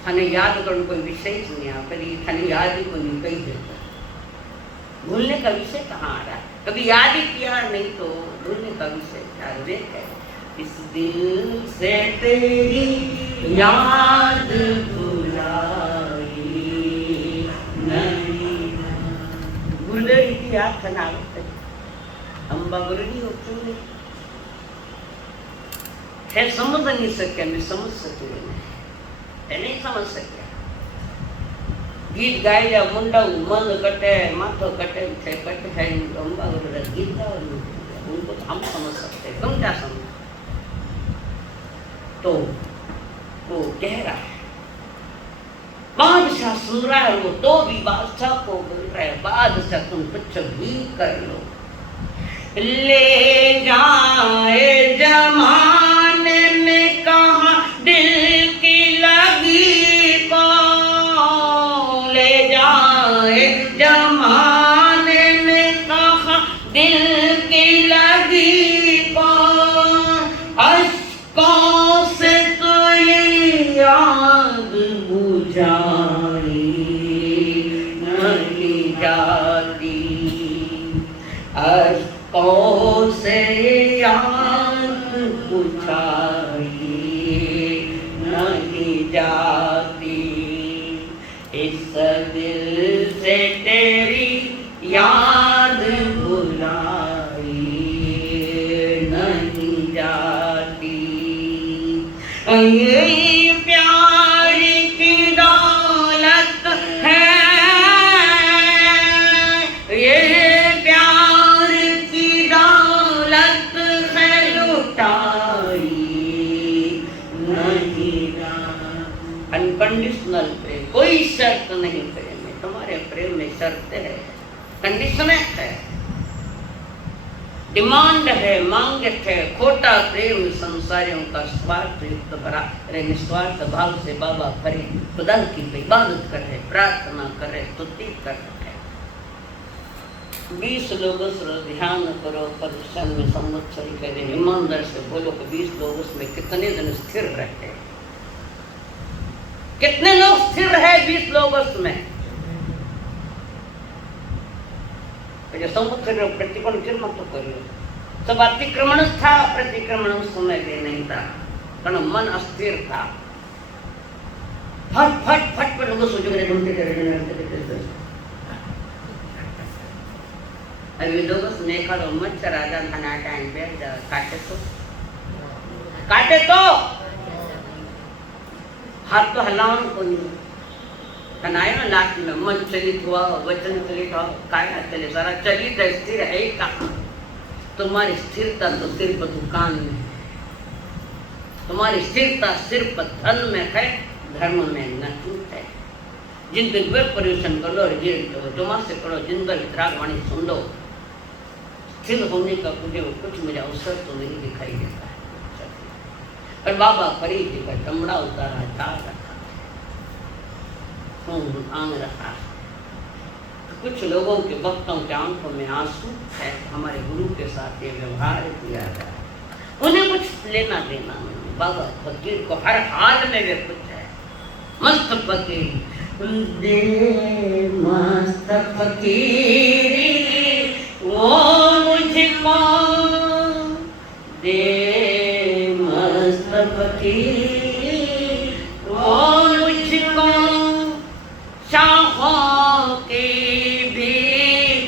थाने याद करने कोई विषय ही नहीं आ, पर थाने याद ही कोई नहीं कही देता। भूलने का विषय कहाँ आ रहा है? कभी याद ही किया नहीं तो भूलने का विषय क्या है? इस दिल से तेरी याद भुलाई नहीं, भूल रही थी याद था ना, अम्बा गुरनी होती है, समझ नहीं सके, मैं समझ सके नहीं समझ सके। गीत गाई जा मुंडा मन कटे माथो कटे कटे है, अम्बा गुरु गीत गाओ, उनको हम समझ सकते, तुम क्या समझ? तो वो कह रहा है, बादशाह सुन रहा है वो, तो भी बादशाह को बोल रहा है, बादशाह तुम कुछ भी कर लो, ले जाए जमाने में कहाँ दिल की लगी कौन, ले जाए जमाने में कहाँ दिल की लगी कौन, अश्कों से तो ये याद बुझाई नहीं जाती, अश्कों से याद बुझाई नहीं जाती, इस दिल से तेरी याद भुलाई नहीं जाती। ये प्यार की दौलत है, ये प्यार की दौलत है, लुटाई नहीं जाती। अनकंडीशनल प्रेम, कोई शर्त नहीं प्रेम में, तुम्हारे प्रेम में शर्त है, कंडीशन है, डिमांड है, मांग है। खोटा प्रेम संसारियों का स्वार्थ युक्त भरा, निस्वार्थ भाव से बाबा करे, खुदा की इबादत करे, प्रार्थना करे, स्तुति करे। 20 लोगों से ध्यान करो, परीक्षण में संवत्सरी करे, ईमानदार से बोलो कि 20 लोग उसमें कितने दिन स्थिर रहते, कितने लोग स्थिर है 20 लोग उसमें? संवत्सरी प्रतिक्रमण फिर मत करियो, सब अतिक्रमण था, प्रतिक्रमण उस समय भी नहीं था, कारण मन अस्थिर था। फट फट फट पर लोग सोचो कि अभी लोग स्नेह करो मच्छर राजा खाना टाइम पे काटे तो हाथ तो हलावन को नहीं तनाए ना, लास्ट में मन चलित हुआ, वचन चलित हुआ, काया चले, सारा चलित है, स्थिर है कहाँ? तुम्हारी स्थिरता तो सिर्फ दुकान में, तुम्हारी स्थिरता सिर्फ धन में है, धर्म में नहीं है। जिंदगी भर परिवर्तन कर लो, जुमा से करो, जिंदगी वितरागवाणी सुन लो, स्थिर होने का कुछ मुझे अवसर तो नहीं दिखाई देता है। पर बाबा फरीद जी का चमड़ा उतारा, चार रखा, आंग रखा। कुछ लोगों के भक्तों के आंखों में आंसू है, हमारे गुरु के साथ ये व्यवहार किया जाए, उन्हें कुछ लेना देना नहीं। बाबा फकीर को हर हाल में वे कुछ है, मस्त फकीर दे मस्त फकीरी वो मुझको दे, मस्त फकीरी वो मुझको, शाहों की भी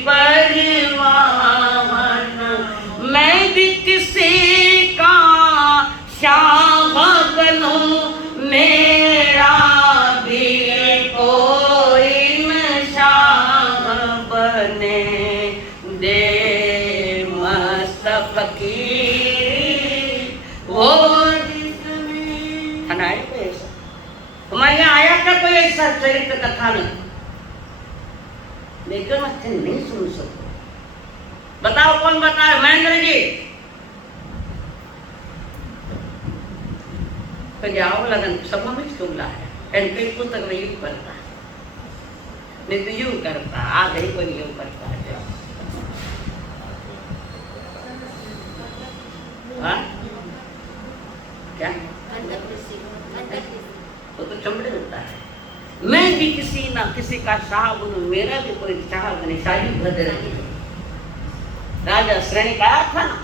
परवाह न, मैं भी किसी का शाह बनूं, मेरा भी कोई न शाह बने, दे मस्त फकीर वो बेटा कोई ऐसा चरित्र कथा विक्रमादित्य नहीं सुन सकते। बताओ कौन बताए? महेंद्र जी तो जाओ लगन सभा में चूला है एनके पुस्तक में यूं करता नहीं तो यूं करता आगे ही कोई यूं करता है। हाँ क्या तो चमड़े देता है। मैं भी किसी ना किसी का शाह बनूं, मेरा भी कोई शाह बने। शाही भद्र राजा श्रेणी का आया था ना,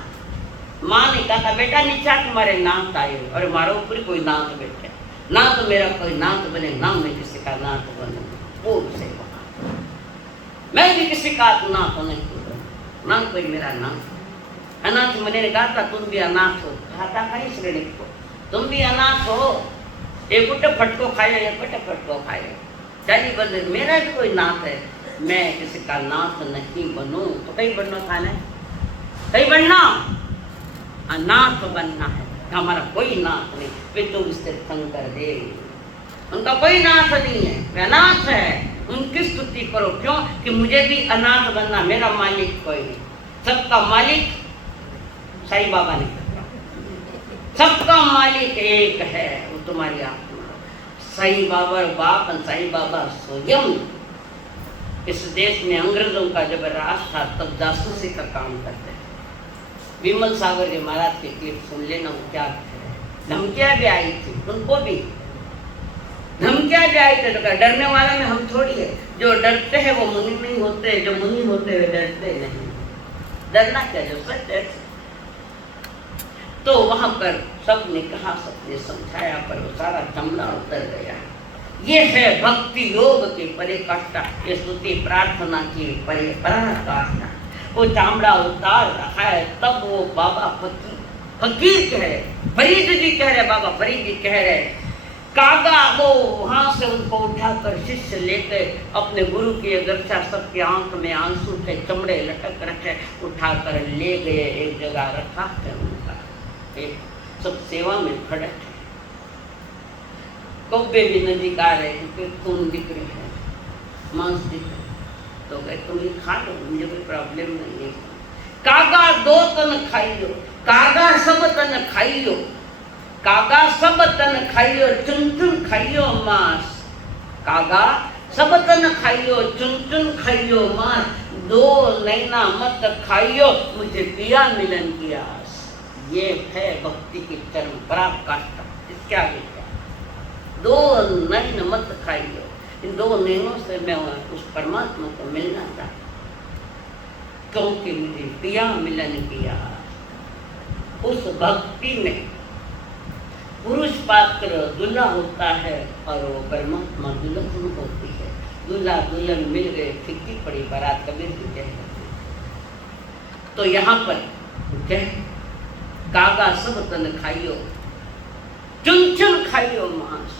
माँ ने कहा बेटा नीचा तुम्हारे नाथ आए और मारो ऊपर कोई नाथ बैठे ना तो मेरा कोई नाथ बने ना मैं किसी का नाथ बनूं। वो से मैं भी किसी का नाथ नहीं बनूं ना कोई मेरा नाथ। अनाथ मने ने कहा था तुम भी अनाथ हो, कहा था कहीं श्रेणी को तुम भी अनाथ हो। एक उठ फटको खाए एक उठ फटको खाए चाली बंदे मेरा भी कोई नाथ है। मैं किसी का नाथ नहीं बनूं तो कहीं बनना था ना, कहीं बनना अनाथ बनना है। हमारा कोई नाथ नहीं। वे तो इससे तंग कर दे, उनका कोई नाथ नहीं है, वे अनाथ है। उनकी स्तुति करो क्यों कि मुझे भी अनाथ बनना। मेरा मालिक कोई नहीं, सबका मालिक साईं बाबा ने कहा सबका मालिक एक है, वो तुम्हारी आत्मा। साईं बाबा बाप साईं बाबा स्वयं इस देश में अंग्रेजों का जब राज था तब जासूसी का काम करते थे। विमल सागर जी महाराज के क्लिप सुन लेना, वो क्या धमकियां भी आई थी, उनको भी धमकियां भी आई थी। तो डरने वाला में हम थोड़ी है, जो डरते हैं वो मुनि नहीं होते, जो मुनि होते वे डरते नहीं। डरना क्या, जो सच है। तो वहां पर सबने कहा, सबने समझाया, पर वो सारा चमड़ा उतर गया। ये है भक्ति योग की पराकाष्ठा, ये स्तुति प्रार्थना की पराकाष्ठा। वो चामड़ा उतार रहा है तब वो बाबा फकीर कह रहे, फरीद जी कह रहे, बाबा फरीद जी कह रहे कागा वो वहां से उनको उठाकर शिष्य लेके अपने गुरु की अगरचा सबके आंख में आंसू थे, चमड़े लटक रखे, उठाकर ले गए एक जगह रखा है उनका। एक सब सेवा में खड़े थे। कौवे भी नजदीक आ रहे क्योंकि खून दिख रहे हैं, मांस दिख रहे, तो गए तुम ये खा लो, मुझे कोई प्रॉब्लम नहीं है। कागा 2 तन खाइयो, कागा सब तन खाइयो, कागा सब तन खाइयो, चुन चुन खाइयो मांस। कागा सब तन खाइयो, चुन चुन खाइयो मांस। 2 नैना मत खाइयो, मुझे पिया मिलन की आस। ये है भक्ति की चरम पराकाष्ठा। इसके आगे क्या? 2 नैन मत खाइयो, इन 2 नैनों से मैं उस परमात्मा को मिलना चाहता, क्योंकि मुझे पिया मिलन किया। उस भक्ति में पुरुष पात्र दूल्हा होता है और वो परमात्मा दुल्हन होती है। दूल्हा दुल्हन मिल गए, फिक्की पड़ी बारात, कबीर जी कहते। तो यहाँ पर क्या, कागा सब तन खाइयो, चुन चुन खाइयो मांस।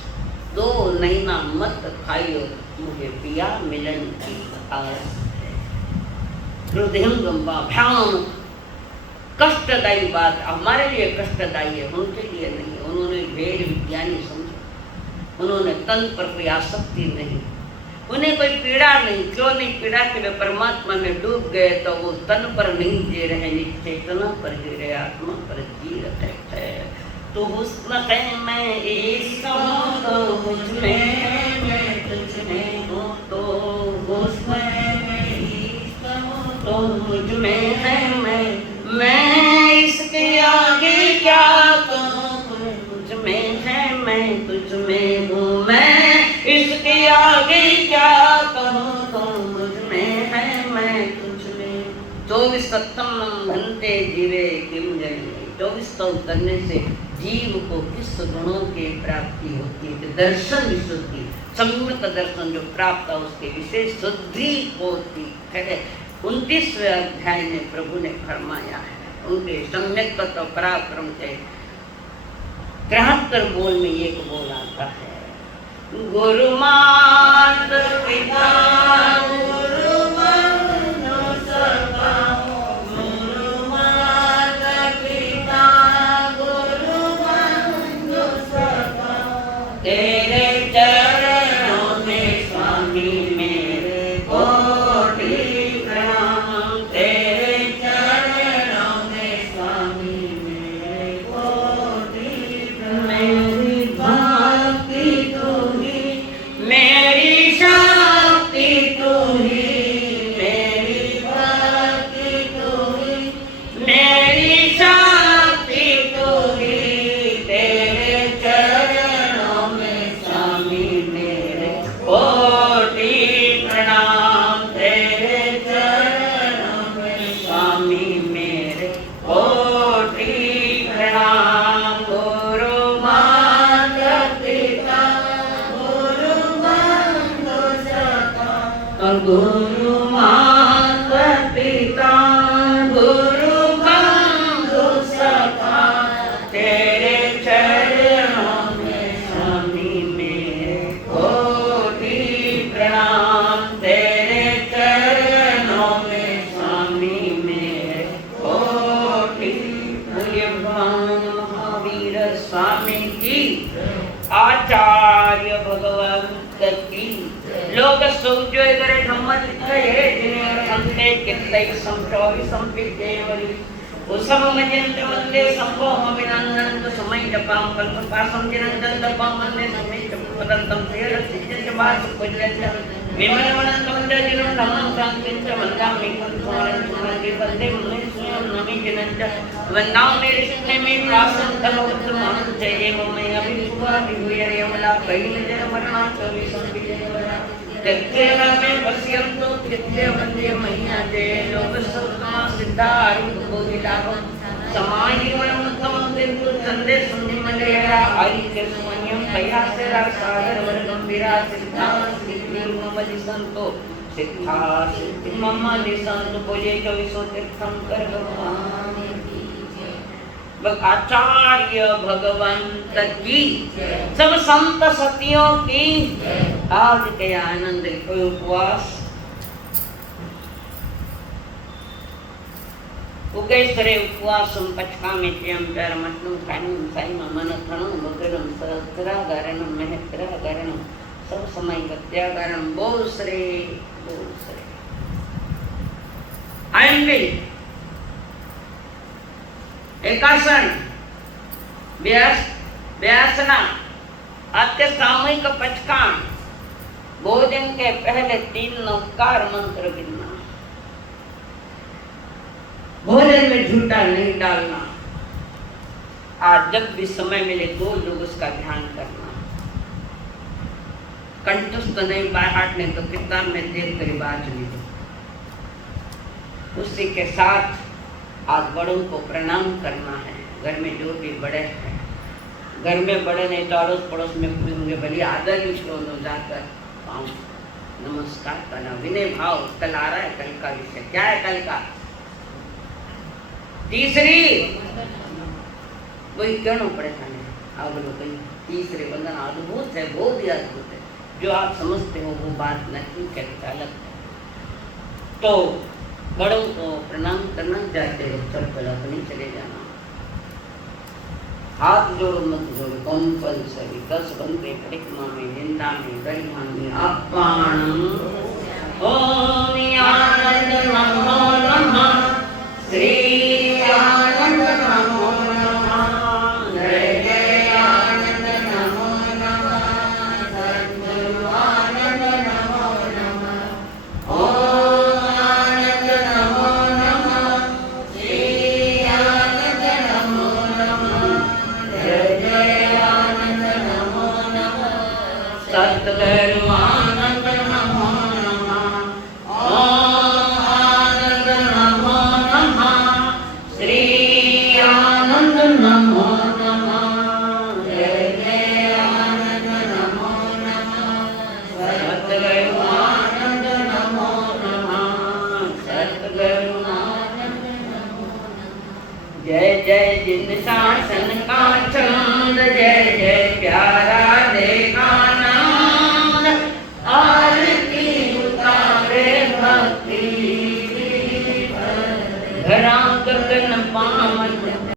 2 नैना मत खाइयो, मुझे पिया मिलन की आस है। हृदयंगम भयान कष्टदायी बात हमारे लिए कष्टदायी है, उनके लिए नहीं। उन्होंने भेद विज्ञानी समझा, उन्होंने तन पर कोई आसक्ति नहीं, उन्हें कोई पीड़ा नहीं। क्यों नहीं पीड़ा कि वे परमात्मा में डूब गए, तो वो तन पर नहीं जी रहे, चेतना पर जी रहे, आत्मा पर जी रहे हैं। तो हुस्न है मैं इश्क हूँ तो मुझ में, मैं तुझ में हूँ तो हुस्न है मैं इश्क हूँ तो मुझ में है मैं इसके आगे क्या कहूँ, मुझ में है मैं तुझ में हूँ मैं इसके आगे क्या कहूँ, तो मुझ में है मैं तुझ में। 24 सप्तम घंटे जीवे किम जने। 24 स्तव करने से जीव को किस गुणों की प्राप्ति होती है? दर्शन विशुद्धि, सम्यक दर्शन जो प्राप्त है उसके विशेष शुद्धि होती है। 29वें अध्याय में प्रभु ने फरमाया है, उनके सम्यक तत्व पराक्रम के 73 बोल में एक बोल आता है, गुरु मात पिता गुरु बंधु सखा, गुरु मात पिता गुरु बंधु सखा, तेरे चरण गुरु माता पिता गुरु बंधु सखा तेरे चरणों में स्वामी मेरे कोटि प्रणाम तेरे चरणों में स्वामी मेरे कोटि भगवान महावीर स्वामी की आचार्य भगवंत की लोग सोचो इधर सम्मत है जिन्हें कितने संचोरी संपितेवरी उसम मजंत्र वंदे संभो अभिनंदन समय जपाम कल्पपासम जिनंदन दपाम वंदे समय पदंतम तेर सिद्धं वास कुजलच विमलवनंतम जिनं नमः शांतिं च वंदामि कुंभवनं सुमंगे वंदे मुनि स्वयं नमि जिनंच वंदामि ऋषिने मे प्रासं तमोत्तमं जय ममे अभिषुवा विभूय यमला कैल जन मरणा चोरी संपितेवरा तत्तेन मे पश्यन्तु चित्ते वंदे मह्या जय लोक सत्ता सिद्धार्थ बोधिलाभं समाहिवनमुत्तमं देवु संदेश सुनिमलेरा आदित्य सुमन्यं भयासेरा सागर वर्गंभीरा सिद्धांत सिद्धि संतो सिद्धा सिद्धि मम दिसंतो बोले 24 तीर्थंकर भगवान की जय आचार्य भगवंत की सब संत सतियों की आज के आनंद कोई उपवास उगेश्वरे उपवासम पचकामे त्यम परमत्नं कायं साईं मन थणं मकरं सहस्रागरणं महत्रागरणं सब समय गत्यागरणं बोल श्री आएंगे एकासन व्यासना अत्य सामूहिक पचकान भोजन के पहले 3 नवकार मंत्र गिनना भोजन में झूठा नहीं डालना आज जब भी समय मिले 2 लोग उसका ध्यान करना कंठस्थ नहीं बाहर नहीं तो किताब में देख कर बात लीजिए उसी के साथ आज बड़ों को प्रणाम करना है घर में जो भी बड़े हैं घर में बड़े नहीं तो अड़ोस पड़ोस में पूछेंगे भले आदर श्लोक जाकर नमस्कार करना विनय भाव कल आ रहा है कल का विषय क्या है कल का तीसरी वही क्यों परेशानी आप बोलो कहीं तीसरे बंधन अद्भुत है बहुत ही अद्भुत है जो आप समझते हो वो बात नहीं कहता अलग है तो बड़ों को प्रणाम करना चाहते हो चल अपनी चले जाना हाथ जोड़ो मत जोड़ो कंपल्सरी 10 बंदे परिक्रमा में निंदा में गरिमा में अपमानम ओम आनंद नमो नमः श्री आनंद नमो नमः जय जय आनंद नमो नमः सद्गुरु आनंद नमो नमः ओम आनंद नमो नमः श्री आनंद नमो नमः जय जय आनंद नमो नमः सद्गुरु आनंद नमो नमः ओम आनंद नमो नमः श्री आनंद नमो नमः जय जय आनंद नमो नमः सद्गुरु आनंद नमो नमः सद्गुरु आनंद नमो नमः जय जय जिन शासन का चंद जय जय प्यारा देखा नाम आरती उतारे भक्ति घरा गगन पावन